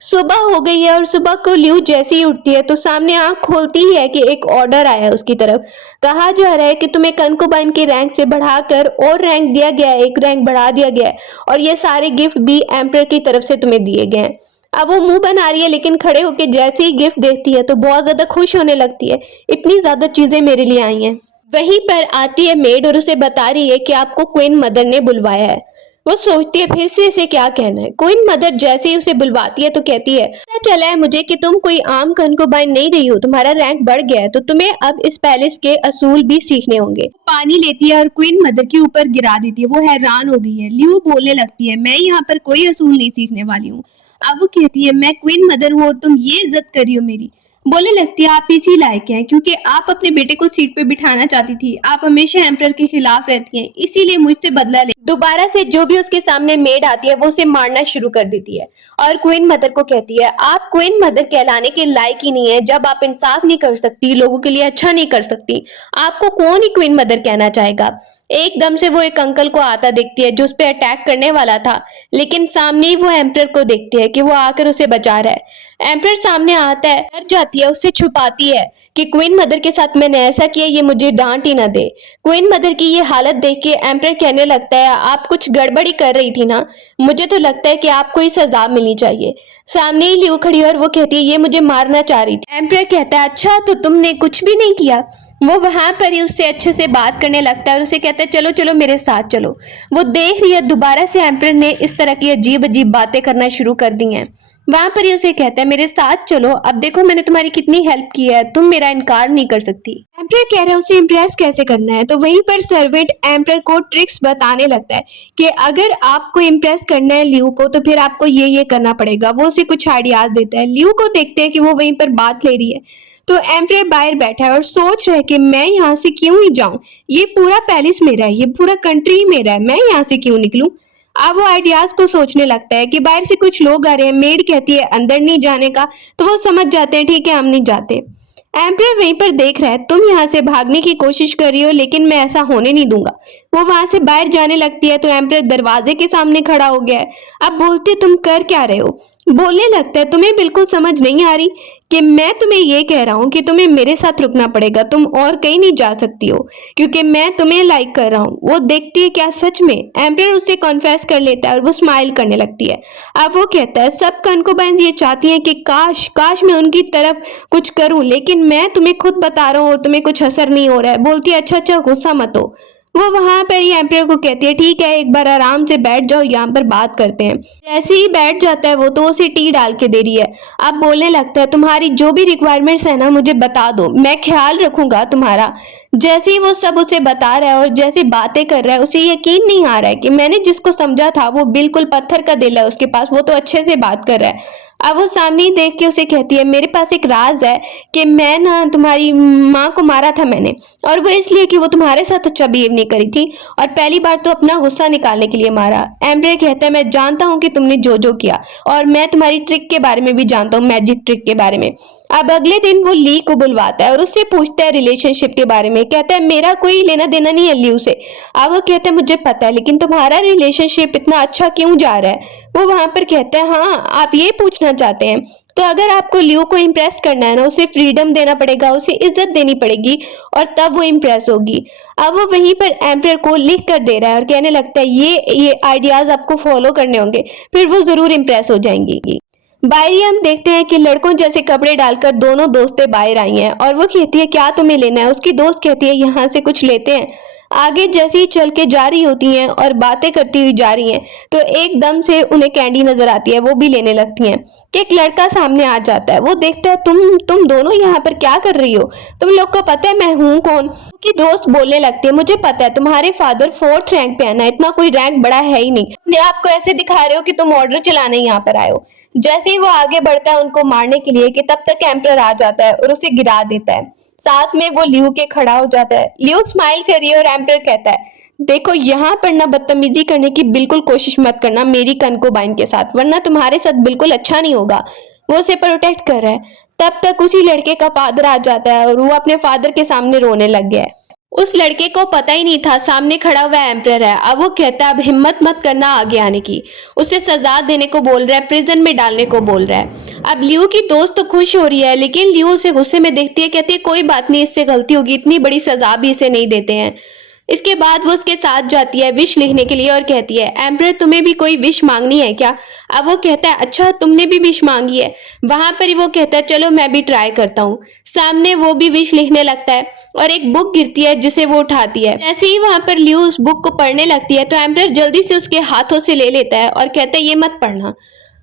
सुबह हो गई है और सुबह को लियू जैसे ही उठती है तो सामने आंख खोलती ही है कि एक ऑर्डर आया है उसकी तरफ। कहा जा रहा है कि तुम्हें कनकोबाइन के रैंक से बढ़ाकर और रैंक दिया गया है, एक रैंक बढ़ा दिया गया है और ये सारे गिफ्ट भी एम्परर की तरफ से तुम्हें दिए गए हैं। अब वो मुंह बना रही है लेकिन खड़े होकर जैसे ही गिफ्ट देखती है तो बहुत ज्यादा खुश होने लगती है, इतनी ज्यादा चीजें मेरे लिए आई हैं। वहीं पर आती है मेड और उसे बता रही है कि आपको क्वीन मदर ने बुलवाया है। वो सोचती है फिर से इसे क्या कहना है। क्वीन मदर जैसे ही उसे बुलवाती है तो कहती है पता चला है मुझे कि तुम कोई आम कनकोबाइन नहीं रही हो, तुम्हारा रैंक बढ़ गया है तो तुम्हें अब इस पैलेस के असूल भी सीखने होंगे। पानी लेती है और क्वीन मदर के ऊपर गिरा देती है। वो हैरान हो गई है। लियू बोलने लगती है मैं यहाँ पर कोई असूल नहीं सीखने वाली हूँ। अब वो कहती है मैं क्वीन मदर हूँ और तुम ये इज्जत कर रही हो मेरी। बोलने लगती है आप इसी लायक हैं क्योंकि आप अपने बेटे को सीट पे बिठाना चाहती थी, आप हमेशा एम्परर के खिलाफ रहती हैं, इसीलिए मुझसे बदला ले। दोबारा से जो भी उसके सामने मेड आती है वो उसे मारना शुरू कर देती है और क्वीन मदर को कहती है आप क्वीन मदर कहलाने के लायक ही नहीं है, जब आप इंसाफ नहीं कर सकती, लोगों के लिए अच्छा नहीं कर सकती, आपको कौन ही क्वीन मदर कहना चाहेगा। एकदम से वो एक अंकल को आता देखती है जो उस पे अटैक करने वाला था, लेकिन सामने ही वो एम्परर को देखती है कि वो आकर उसे बचा रहा है। एम्परर सामने आता है, डर जाती है, उससे छुपाती है कि क्वीन मदर के साथ मैंने ऐसा किया, ये मुझे डांट ही ना दे। क्वीन मदर की ये हालत देख के एम्परर कहने लगता है, आप कुछ गड़बड़ी कर रही थी ना, मुझे तो लगता है कि आपको ही सजा मिलनी चाहिए। सामने ही लियू खड़ी है और वो कहती है ये मुझे मारना चाह रही थी। एम्परर कहता है अच्छा तो तुमने कुछ भी नहीं किया। वो वहां पर ही उससे अच्छे से बात करने लगता है और उसे कहता है चलो चलो मेरे साथ चलो। वो देख रही है दोबारा से एम्परर ने इस तरह की अजीब अजीब बातें करना शुरू कर दी हैं। वहां पर ही उसे कहता है मेरे साथ चलो, अब देखो मैंने तुम्हारी कितनी हेल्प की है, तुम मेरा इनकार नहीं कर सकती। एम्परर कह रहा है उसे इम्प्रेस कैसे करना है, तो वहीं पर सर्वेंट एम्परर को ट्रिक्स बताने लगता है कि अगर आपको इम्प्रेस करना है लियू को तो फिर आपको ये करना पड़ेगा। वो उसे कुछ आइडियाज देता है। लियू को देखते हैं कि वो वहीं पर बात ले रही है, तो एम्परर बाहर बैठा है और सोच रहा है कि मैं यहाँ से क्यों ही जाऊं, ये पूरा पैलेस मेरा है, ये पूरा कंट्री मेरा है, मैं यहाँ से क्यों निकलूं। अब वो आइडियाज को सोचने लगता है कि बाहर से कुछ लोग आ रहे हैं, मेड कहती है अंदर नहीं जाने का, तो वो समझ जाते हैं ठीक है हम नहीं जाते। एम्परर वहीं पर देख रहा है, तुम यहाँ से भागने की कोशिश कर रही हो लेकिन मैं ऐसा होने नहीं दूंगा। वो वहां से बाहर जाने लगती है तो एम्परर दरवाजे के सामने खड़ा हो गया है। अब बोलते तुम कर क्या रहे हो, बोलने लगता है तुम्हें बिल्कुल समझ नहीं आ रही कि मैं तुम्हें ये कह रहा हूँ कि तुम्हें मेरे साथ रुकना पड़ेगा, तुम और कहीं नहीं जा सकती हो क्योंकि मैं तुम्हें लाइक कर रहा हूँ। वो देखती है क्या सच में, एम्परर उससे कॉन्फेस कर लेता है और वो स्माइल करने लगती है। अब वो कहता है सब कनकुबाइंस ये चाहती हैं कि काश काश मैं उनकी तरफ कुछ करूं, लेकिन मैं तुम्हें खुद बता रहा हूँ और तुम्हें कुछ असर नहीं हो रहा है। बोलती है अच्छा अच्छा गुस्सा मत हो। वो वहां पर ही एम्परर को कहती है ठीक है एक बार आराम से बैठ जाओ, यहाँ पर बात करते हैं। जैसे ही बैठ जाता है वो तो उसे टी डाल के दे रही है। अब बोलने लगता है तुम्हारी जो भी रिक्वायरमेंट्स है ना मुझे बता दो, मैं ख्याल रखूंगा तुम्हारा। जैसे ही वो सब उसे बता रहा है और जैसे बातें कर रहा है उसे यकीन नहीं आ रहा है कि मैंने जिसको समझा था वो बिल्कुल पत्थर का दिल है उसके पास, वो तो अच्छे से बात कर रहा है। अब वो सामने ही देख के उसे कहती है मेरे पास एक राज है कि मैं ना तुम्हारी माँ को मारा था मैंने, और वो इसलिए कि वो तुम्हारे साथ अच्छा बिहेव नहीं करी थी और पहली बार तो अपना गुस्सा निकालने के लिए मारा। एम्परर कहता है मैं जानता हूँ कि तुमने जो जो किया और मैं तुम्हारी ट्रिक के बारे में भी जानता हूँ, मैजिक ट्रिक के बारे में। अब अगले दिन वो ली को बुलवाता है और उससे पूछता है रिलेशनशिप के बारे में। कहता है मेरा कोई लेना देना नहीं है ल्यू से। अब वो कहता है मुझे पता है लेकिन तुम्हारा रिलेशनशिप इतना अच्छा क्यों जा रहा है। वो वहां पर कहता है हाँ आप ये पूछना चाहते हैं, तो अगर आपको लियो को इम्प्रेस करना है ना उसे फ्रीडम देना पड़ेगा, उसे इज्जत देनी पड़ेगी और तब वो इम्प्रेस होगी। अब वो वहीं पर एम्परर को लिख कर दे रहा है और कहने लगता है ये आइडियाज आपको फॉलो करने होंगे, फिर वो जरूर इम्प्रेस हो जाएंगी। बाहर ही हम देखते हैं कि लड़कों जैसे कपड़े डालकर दोनों दोस्तें बाहर आई हैं और वो कहती है क्या तुम्हें लेना है। उसकी दोस्त कहती है यहाँ से कुछ लेते हैं। आगे जैसे ही चल के जा रही होती हैं और बातें करती हुई जा रही हैं तो एकदम से उन्हें कैंडी नजर आती है, वो भी लेने लगती हैं कि एक लड़का सामने आ जाता है। वो देखता है तुम दोनों यहाँ पर क्या कर रही हो, तुम लोग को पता है मैं हूँ कौन। उसकी दोस्त बोलने लगती है मुझे पता है तुम्हारे फादर 4th रैंक पे आना है, इतना कोई रैंक बड़ा है ही नहीं, अपने आप को ऐसे दिखा रहे हो कि तुम ऑर्डर चलाने यहाँ पर आए हो। जैसे ही वो आगे बढ़ता है उनको मारने के लिए कि तब तक एम्परर आ जाता है और उसे गिरा देता है। साथ में वो लियू के खड़ा हो जाता है। लियू स्माइल कर रही है और एम्परर कहता है देखो यहाँ पर ना बदतमीजी करने की बिल्कुल कोशिश मत करना मेरी कनकुबाइन के साथ, वरना तुम्हारे साथ बिल्कुल अच्छा नहीं होगा। वो उसे प्रोटेक्ट कर रहा है। तब तक उसी लड़के का फादर आ जाता है और वो अपने फादर के सामने रोने लग गया है। उस लड़के को पता ही नहीं था सामने खड़ा हुआ एम्परर है। अब वो कहता है अब हिम्मत मत करना आगे आने की, उसे सजा देने को बोल रहा है, प्रिजन में डालने को बोल रहा है। अब लियू की दोस्त तो खुश हो रही है लेकिन लियू उसे गुस्से में देखती है, कहती है कोई बात नहीं इससे गलती होगी, इतनी बड़ी सजा भी इसे नहीं देते हैं। इसके बाद वो उसके साथ जाती है विश लिखने के लिए और कहती है एम्परर तुम्हें भी कोई विश मांगनी है क्या। अब वो कहता है अच्छा तुमने भी विश मांगी है। वहां पर ही वो कहता है चलो मैं भी ट्राई करता हूँ। सामने वो भी विश लिखने लगता है और एक बुक गिरती है जिसे वो उठाती है। जैसे ही वहां पर लियू उस बुक को पढ़ने लगती है तो एम्परर जल्दी से उसके हाथों से ले लेता है और कहता है ये मत पढ़ना।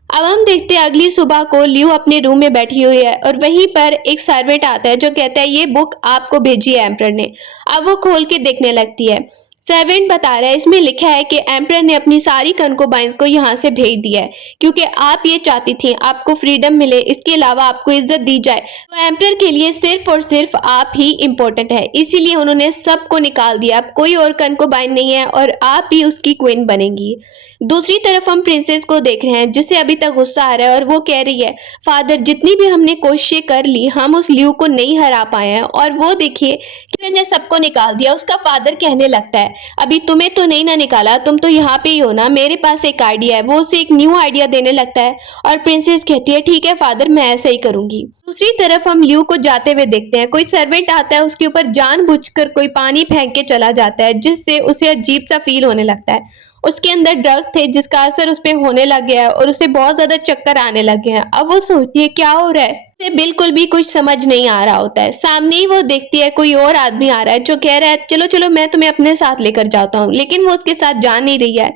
अब हम देखते हैं अगली सुबह को लियू अपने रूम में बैठी हुई है और वहीं पर एक सर्वेंट आता है जो कहता है ये बुक आपको भेजी है एम्परर ने। अब वो खोल के देखने लगती है। सर्वेंट बता रहा है इसमें लिखा है कि एम्परर ने अपनी सारी कनकुबाइंस को यहाँ से भेज दिया है क्योंकि आप ये चाहती थी आपको फ्रीडम मिले, इसके अलावा आपको इज्जत दी जाए, तो एम्परर के लिए सिर्फ और सिर्फ आप ही इम्पोर्टेंट है, इसीलिए उन्होंने सबको निकाल दिया। अब कोई और कनकुबाइन नहीं है और आप ही उसकी क्वीन बनेंगी। दूसरी तरफ हम प्रिंसेस को देख रहे हैं जिसे अभी तक गुस्सा आ रहा है और वो कह रही है फादर जितनी भी हमने कोशिशें कर ली हम उस लियू को नहीं हरा पाए हैं और वो देखिए कि ने सबको निकाल दिया। उसका फादर कहने लगता है अभी तुम्हें तो नहीं ना निकाला, तुम तो यहाँ पे ही हो ना, मेरे पास एक आइडिया है। वो उसे एक न्यू आइडिया देने लगता है और प्रिंसेस कहती है ठीक है फादर, मैं ऐसा ही करूंगी। दूसरी तरफ हम ल्यू को जाते हुए देखते हैं। कोई सर्वेंट आता है, उसके ऊपर जानबूझकर कोई पानी फेंक के चला जाता है, जिससे उसे अजीब सा फील होने लगता है। उसके अंदर ड्रग थे जिसका असर उस पे होने लग गया है और उसे बहुत ज्यादा चक्कर आने लग गए हैं। अब वो सोचती है क्या हो रहा है, उसे बिल्कुल भी कुछ समझ नहीं आ रहा होता है। सामने ही वो देखती है कोई और आदमी आ रहा है जो कह रहा है चलो चलो मैं तुम्हें अपने साथ लेकर जाता हूँ, लेकिन वो उसके साथ जा नहीं रही है।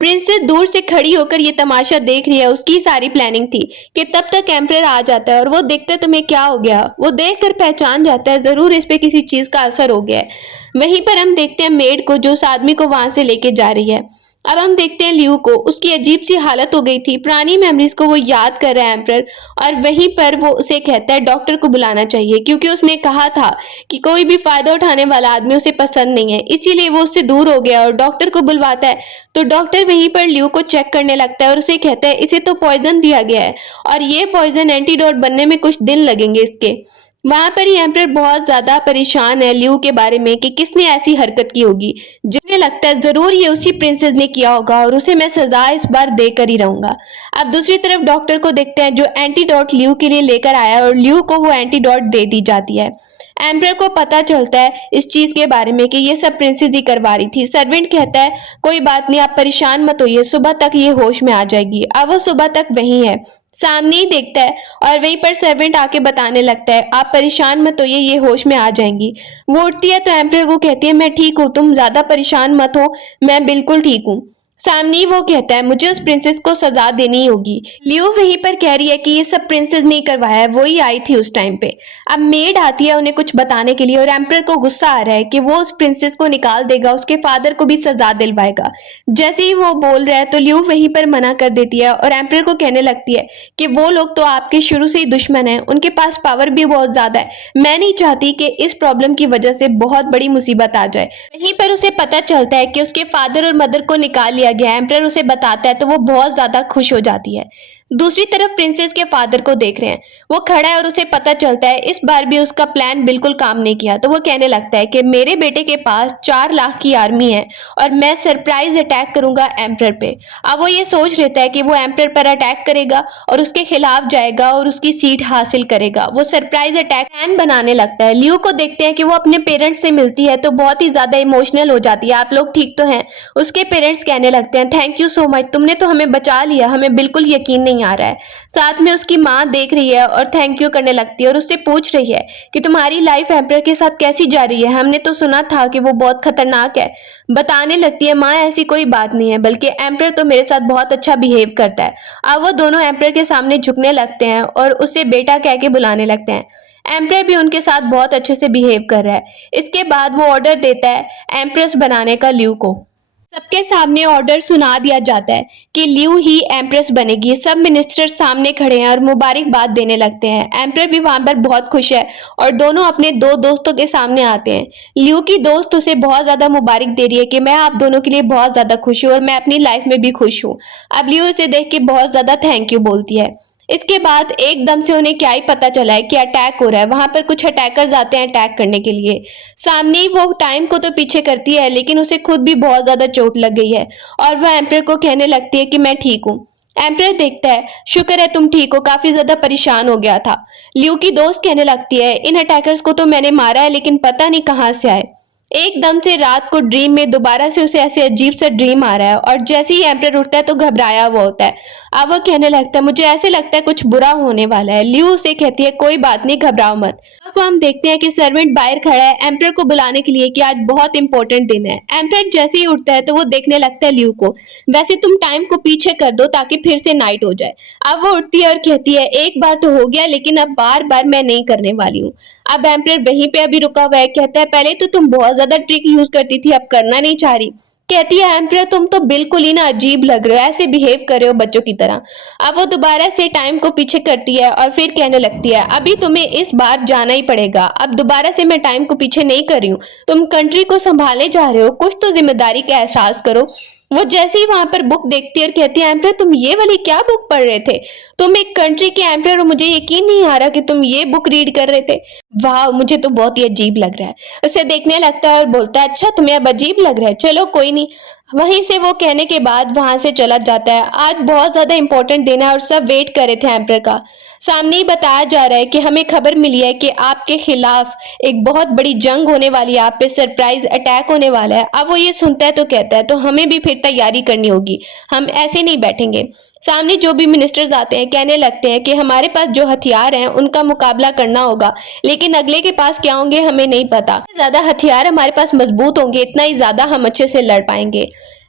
प्रिंसेस दूर से खड़ी होकर ये तमाशा देख रही है। उसकी सारी प्लानिंग थी कि तब तक एम्परर आ जाता है और वो देखता है तुम्हें क्या हो गया। वो देखकर पहचान जाता है जरूर इस पे किसी चीज का असर हो गया है। वहीं पर हम देखते हैं मेड को जो उस आदमी को वहां से लेके जा रही है। अब हम देखते हैं ल्यू को, उसकी अजीब सी हालत हो गई थी, पुरानी मेमोरीज को वो याद कर रहा है एम्परर। और वहीं पर वो उसे कहता है डॉक्टर को बुलाना चाहिए, क्योंकि उसने कहा था कि कोई भी फायदा उठाने वाला आदमी उसे पसंद नहीं है, इसीलिए वो उससे दूर हो गया और डॉक्टर को बुलवाता है। तो डॉक्टर वहीं पर ल्यू को चेक करने लगता है और उसे कहता है इसे तो पॉइजन दिया गया है और ये पॉइजन एंटीडोट बनने में कुछ दिन लगेंगे इसके। वहां पर ही एम्परर बहुत ज्यादा परेशान है ल्यू के बारे में कि किसने ऐसी हरकत की होगी, जिन्हें लगता है जरूर ये उसी प्रिंसेस ने किया होगा और उसे मैं सजा इस बार देकर ही रहूंगा। अब दूसरी तरफ डॉक्टर को देखते हैं जो एंटीडोट ल्यू के लिए लेकर आया और ल्यू को वो एंटीडोट दे दी जाती है। एम्परर को पता चलता है इस चीज के बारे में कि ये सब प्रिंसेस ही करवा रही थी। सर्वेंट कहता है कोई बात नहीं, आप परेशान मत होइए, सुबह तक ये होश में आ जाएगी। अब वो सुबह तक वहीं है, सामने ही देखता है और वहीं पर सर्वेंट आके बताने लगता है आप परेशान मत होइए, ये होश में आ जाएंगी। वो उठती है तो एम्परर को कहती है मैं ठीक हूँ, तुम ज्यादा परेशान मत हो, मैं बिल्कुल ठीक हूँ। सामने ही वो कहता है मुझे उस प्रिंसेस को सजा देनी होगी। लियो वहीं पर कह रही है कि ये सब प्रिंसेस ने करवाया है, वो ही आई थी उस टाइम पे। अब मेड आती है उन्हें कुछ बताने के लिए और एम्परर को गुस्सा आ रहा है कि वो उस प्रिंसेस को निकाल देगा, उसके फादर को भी सजा दिलवाएगा। जैसे ही वो बोल रहा है तो लियो वहीं पर मना कर देती है और एम्परर को कहने लगती है कि वो लोग तो आपके शुरू से ही दुश्मन हैं, उनके पास पावर भी बहुत ज्यादा है, मैं नहीं चाहती कि इस प्रॉब्लम की वजह से बहुत बड़ी मुसीबत आ जाए। वहीं पर उसे पता चलता है कि उसके फादर और मदर को निकाल लिया गया। एम्परर उसे बताता है तो वो बहुत ज्यादा खुश हो जाती है। दूसरी तरफ प्रिंसेस के फादर को देख रहे हैं, वो खड़ा है और उसे पता चलता है इस बार भी उसका प्लान बिल्कुल काम नहीं किया। तो वो कहने लगता है कि मेरे बेटे के पास 4 लाख की आर्मी है और मैं सरप्राइज अटैक करूंगा एम्परर पे। अब वो ये सोच लेता है कि वो एम्परर पर अटैक करेगा और उसके खिलाफ जाएगा और उसकी सीट हासिल करेगा। वो सरप्राइज अटैक प्लान बनाने लगता है। लियो को देखते हैं कि वो अपने पेरेंट्स से मिलती है तो बहुत ही ज्यादा इमोशनल हो जाती है, आप लोग ठीक तो हैं। उसके पेरेंट्स कहने लगते हैं थैंक यू सो मच, तुमने तो हमें बचा लिया, हमें बिल्कुल यकीन नहीं आ रहा है। साथ में उसकी माँ देख रही है और थैंक यू करने लगती है और उससे पूछ रही है कि तुम्हारी लाइफ एम्परर के साथ कैसी जा रही है, हमने तो सुना था कि वो बहुत खतरनाक है। बताने लगती है माँ ऐसी कोई बात नहीं है, बल्कि एम्परर तो मेरे साथ बहुत अच्छा बिहेव करता है। अब वो दोनों एम्परर के सामने झुकने लगते हैं और उसे बेटा कह के बुलाने लगते हैं। एम्परर भी उनके साथ बहुत अच्छे से बिहेव कर रहा है। इसके बाद वो ऑर्डर देता है एम्प्रेस बनाने का ल्यू को। सबके सामने ऑर्डर सुना दिया जाता है कि ल्यू ही एम्प्रेस बनेगी। सब मिनिस्टर सामने खड़े हैं और मुबारकबाद देने लगते हैं। एम्परर भी वहां पर बहुत खुश है और दोनों अपने 2 दोस्तों के सामने आते हैं। ल्यू की दोस्त उसे बहुत ज्यादा मुबारक दे रही है कि मैं आप दोनों के लिए बहुत ज्यादा खुश हूँ और मैं अपनी लाइफ में भी खुश हूँ। अब ल्यू इसे देख के बहुत ज्यादा थैंक यू बोलती है। इसके बाद एकदम से उन्हें क्या ही पता चला है कि अटैक हो रहा है। वहां पर कुछ अटैकर्स आते हैं अटैक करने के लिए। सामने ही वो टाइम को तो पीछे करती है, लेकिन उसे खुद भी बहुत ज्यादा चोट लग गई है और वह एम्परर को कहने लगती है कि मैं ठीक हूँ। एम्परर देखता है शुक्र है तुम ठीक हो, काफी ज्यादा परेशान हो गया था। ल्यू की दोस्त कहने लगती है इन अटैकर्स को तो मैंने मारा है, लेकिन पता नहीं कहाँ से आए। एकदम से रात को ड्रीम में दोबारा से उसे ऐसे अजीब सा ड्रीम आ रहा है और जैसे ही एम्परर उठता है तो घबराया हुआ होता है। अब वो कहने लगता है मुझे ऐसे लगता है कुछ बुरा होने वाला है। ल्यू उसे कहती है कोई बात नहीं, घबराओ मत। को हम देखते हैं कि सर्वेंट बाहर खड़ा है एम्परर को बुलाने के लिए कि आज बहुत इंपॉर्टेंट दिन है। एम्परर जैसे ही उठता है तो वो देखने लगता है ल्यू को, वैसे तुम टाइम को पीछे कर दो ताकि फिर से नाइट हो जाए। अब वो उठती है और कहती है एक बार तो हो गया, लेकिन अब बार बार मैं नहीं करने वाली हूँ। अब एम्परर वहीं पे अभी रुका हुआ है, कहता है पहले तो तुम बहुत ज्यादा ट्रिक यूज करती थी, अब करना नहीं चाह रही। कहती है एम्परर तुम तो बिल्कुल ही ना अजीब लग रहे हो, ऐसे बिहेव कर रहे हो बच्चों की तरह। अब वो दोबारा से टाइम को पीछे करती है और फिर कहने लगती है अभी तुम्हें इस बार जाना ही पड़ेगा, अब दोबारा से मैं टाइम को पीछे नहीं कर रही हूँ, तुम कंट्री को संभाले जा रहे हो, कुछ तो जिम्मेदारी का एहसास करो। वो जैसे ही वहां पर बुक देखती है और कहती है एम्पर तुम ये वाली क्या बुक पढ़ रहे थे, तुम एक कंट्री के एम्पर हो, मुझे यकीन नहीं आ रहा कि तुम ये बुक रीड कर रहे थे। वाह, मुझे तो बहुत ही अजीब लग रहा है। उसे देखने लगता है और बोलता है अच्छा तुम्हें अब अजीब लग रहा है, चलो कोई नहीं। वहीं से वो कहने के बाद वहां से चला जाता है। आज बहुत ज्यादा इंपॉर्टेंट दिन है और सब वेट कर रहे थे एम्पर का। सामने ही बताया जा रहा है कि हमें खबर मिली है कि आपके खिलाफ एक बहुत बड़ी जंग होने वाली है, आप पे सरप्राइज अटैक होने वाला है। अब वो ये सुनता है तो कहता है तो हमें भी फिर तैयारी करनी होगी, हम ऐसे नहीं बैठेंगे। सामने जो भी मिनिस्टर्स आते हैं कहने लगते हैं कि हमारे पास जो हथियार हैं उनका मुकाबला करना होगा, लेकिन अगले के पास क्या होंगे हमें नहीं पता। ज्यादा हथियार हमारे पास मजबूत होंगे इतना ही ज्यादा हम अच्छे से लड़ पाएंगे।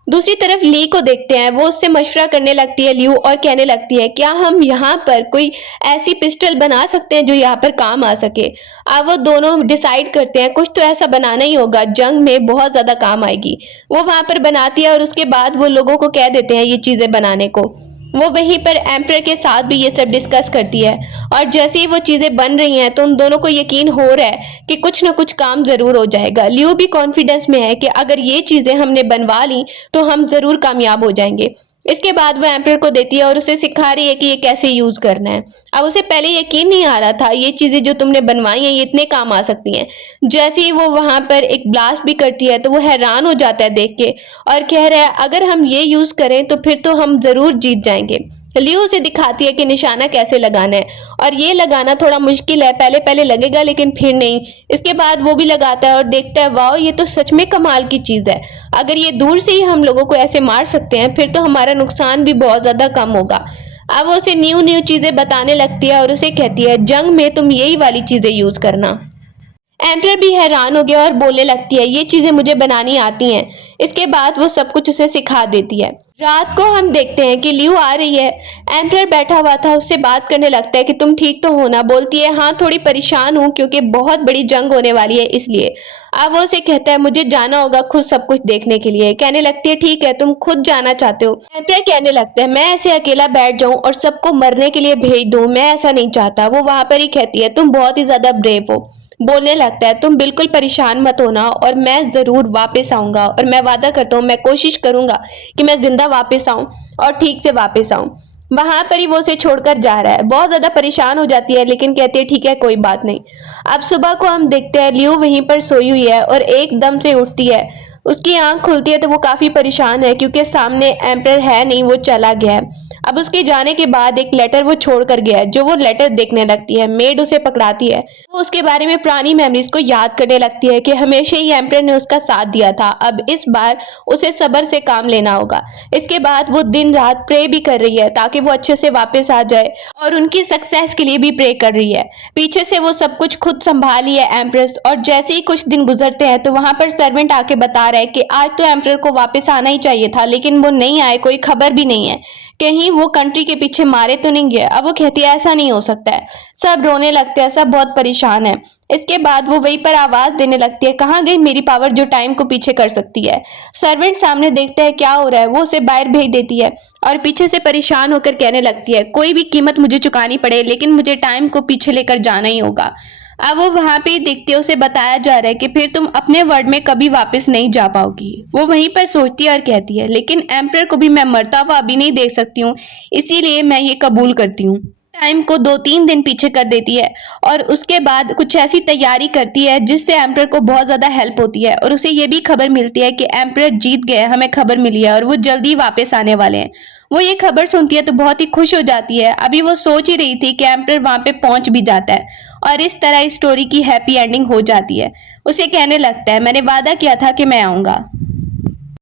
दूसरी तरफ ली को देखते हैं, वो उससे मशवरा करने लगती है ल्यू और कहने लगती है क्या हम यहाँ पर कोई ऐसी पिस्टल बना सकते हैं जो यहाँ पर काम आ सके। अब वो दोनों डिसाइड करते हैं कुछ तो ऐसा बनाना ही होगा, जंग में बहुत ज्यादा काम आएगी। वो वहां पर बनाती है और उसके बाद वो लोगों को कह देते हैं ये चीजें बनाने को। वो वहीं पर एम्पर के साथ भी ये सब डिस्कस करती है और जैसे ही वो चीज़ें बन रही हैं तो उन दोनों को यकीन हो रहा है कि कुछ ना कुछ काम ज़रूर हो जाएगा। लियो भी कॉन्फिडेंस में है कि अगर ये चीज़ें हमने बनवा ली तो हम ज़रूर कामयाब हो जाएंगे। इसके बाद वो एम्पर को देती है और उसे सिखा रही है कि ये कैसे यूज़ करना है। अब उसे पहले यकीन नहीं आ रहा था ये चीज़ें जो तुमने बनवाई हैं ये इतने काम आ सकती हैं। जैसे ही वो वहां पर एक ब्लास्ट भी करती है तो वो हैरान हो जाता है देख के और कह रहा है अगर हम ये यूज़ करें तो फिर तो हम ज़रूर जीत जाएंगे। लियो उसे दिखाती है कि निशाना कैसे लगाना है और ये लगाना थोड़ा मुश्किल है, पहले पहले लगेगा लेकिन फिर नहीं। इसके बाद वो भी लगाता है और देखता है वाह ये तो सच में कमाल की चीज़ है, अगर ये दूर से ही हम लोगों को ऐसे मार सकते हैं फिर तो हमारा नुकसान भी बहुत ज़्यादा कम होगा। अब वो उसे न्यू न्यू चीज़ें बताने लगती है और उसे कहती है जंग में तुम यही वाली चीज़ें यूज़ करना। एम्पर भी हैरान हो गया और बोलने लगती है ये चीज़ें मुझे बनानी आती हैं। इसके बाद वो सब कुछ उसे सिखा देती है। रात को हम देखते हैं कि लियू आ रही है। एम्पर बैठा हुआ था, उससे बात करने लगता है कि तुम ठीक तो हो ना। बोलती है हाँ थोड़ी परेशान हूँ क्योंकि बहुत बड़ी जंग होने वाली है इसलिए। अब वो उसे कहता है मुझे जाना होगा खुद सब कुछ देखने के लिए। कहने लगती है ठीक है तुम खुद जाना चाहते हो। एम्पर कहने लगता है मैं ऐसे अकेला बैठ जाऊं और सबको मरने के लिए भेज दूं, मैं ऐसा नहीं चाहता। वो वहां पर ही कहती है तुम बहुत ही ज्यादा ब्रेव हो। बोलने लगता है तुम बिल्कुल परेशान मत होना और मैं ज़रूर वापस आऊँगा और मैं वादा करता हूँ मैं कोशिश करूँगा कि मैं ज़िंदा वापस आऊँ और ठीक से वापस आऊँ। वहां पर ही वो उसे छोड़कर जा रहा है। बहुत ज़्यादा परेशान हो जाती है लेकिन कहती है ठीक है कोई बात नहीं। अब सुबह को हम देखते हैं लियू वहीं पर सोई हुई है और एकदम से उठती है। उसकी आंख खुलती है तो वो काफ़ी परेशान है क्योंकि सामने एम्पर है नहीं, वो चला गया है। अब उसके जाने के बाद एक लेटर वो छोड़ कर गया है, जो वो लेटर देखने लगती है। मेड उसे पकड़ाती है, वो उसके बारे में पुरानी मेमोरीज को याद करने लगती है कि हमेशा ही एम्पर ने उसका साथ दिया था, अब इस बार उसे सब्र से काम लेना होगा। इसके बाद वो दिन रात प्रे भी कर रही है ताकि वो अच्छे से वापस आ जाए और उनकी सक्सेस के लिए भी प्रे कर रही है। पीछे से वो सब कुछ खुद संभाली है एम्प्रेस। और जैसे ही कुछ दिन गुजरते हैं तो वहां पर सर्वेंट आके बता रहा है कि आज तो एम्पर को वापस आना ही चाहिए था लेकिन वो नहीं आए, कोई खबर भी नहीं है, कहीं वो कंट्री के पीछे मारे तो नहीं गया। अब वो कहती है ऐसा नहीं हो सकता है। सब रोने लगते हैं, सब बहुत परेशान है। इसके बाद वो वहीं पर आवाज देने लगती है कहाँ गई मेरी पावर जो टाइम को पीछे कर सकती है। सर्वेंट सामने देखता है क्या हो रहा है, वो उसे बाहर भेज देती है और पीछे से परेशान होकर कहने लगती है कोई भी कीमत मुझे चुकानी पड़े लेकिन मुझे टाइम को पीछे लेकर जाना ही होगा। अब वो वहां पे देखते हैं, उसे बताया जा रहा है कि फिर तुम अपने वर्ल्ड में कभी वापस नहीं जा पाओगी। वो वहीं पर सोचती है और कहती है लेकिन एम्पर को भी मैं मरता हुआ अभी नहीं देख सकती हूँ, इसीलिए मैं ये कबूल करती हूँ। टाइम को 2-3 दिन पीछे कर देती है और उसके बाद कुछ ऐसी तैयारी करती है जिससे एम्पर को बहुत ज़्यादा हेल्प होती है और उसे ये भी खबर मिलती है कि एम्पर जीत गए, हमें खबर मिली है और वो जल्दी वापस आने वाले हैं। वो ये खबर सुनती है तो बहुत ही खुश हो जाती है। अभी वो सोच ही रही थी कि एम्पर वहां पे पहुंच भी जाता है और इस तरह इस स्टोरी की हैप्पी एंडिंग हो जाती है। उसे कहने लगता है मैंने वादा किया था कि मैं आऊँगा।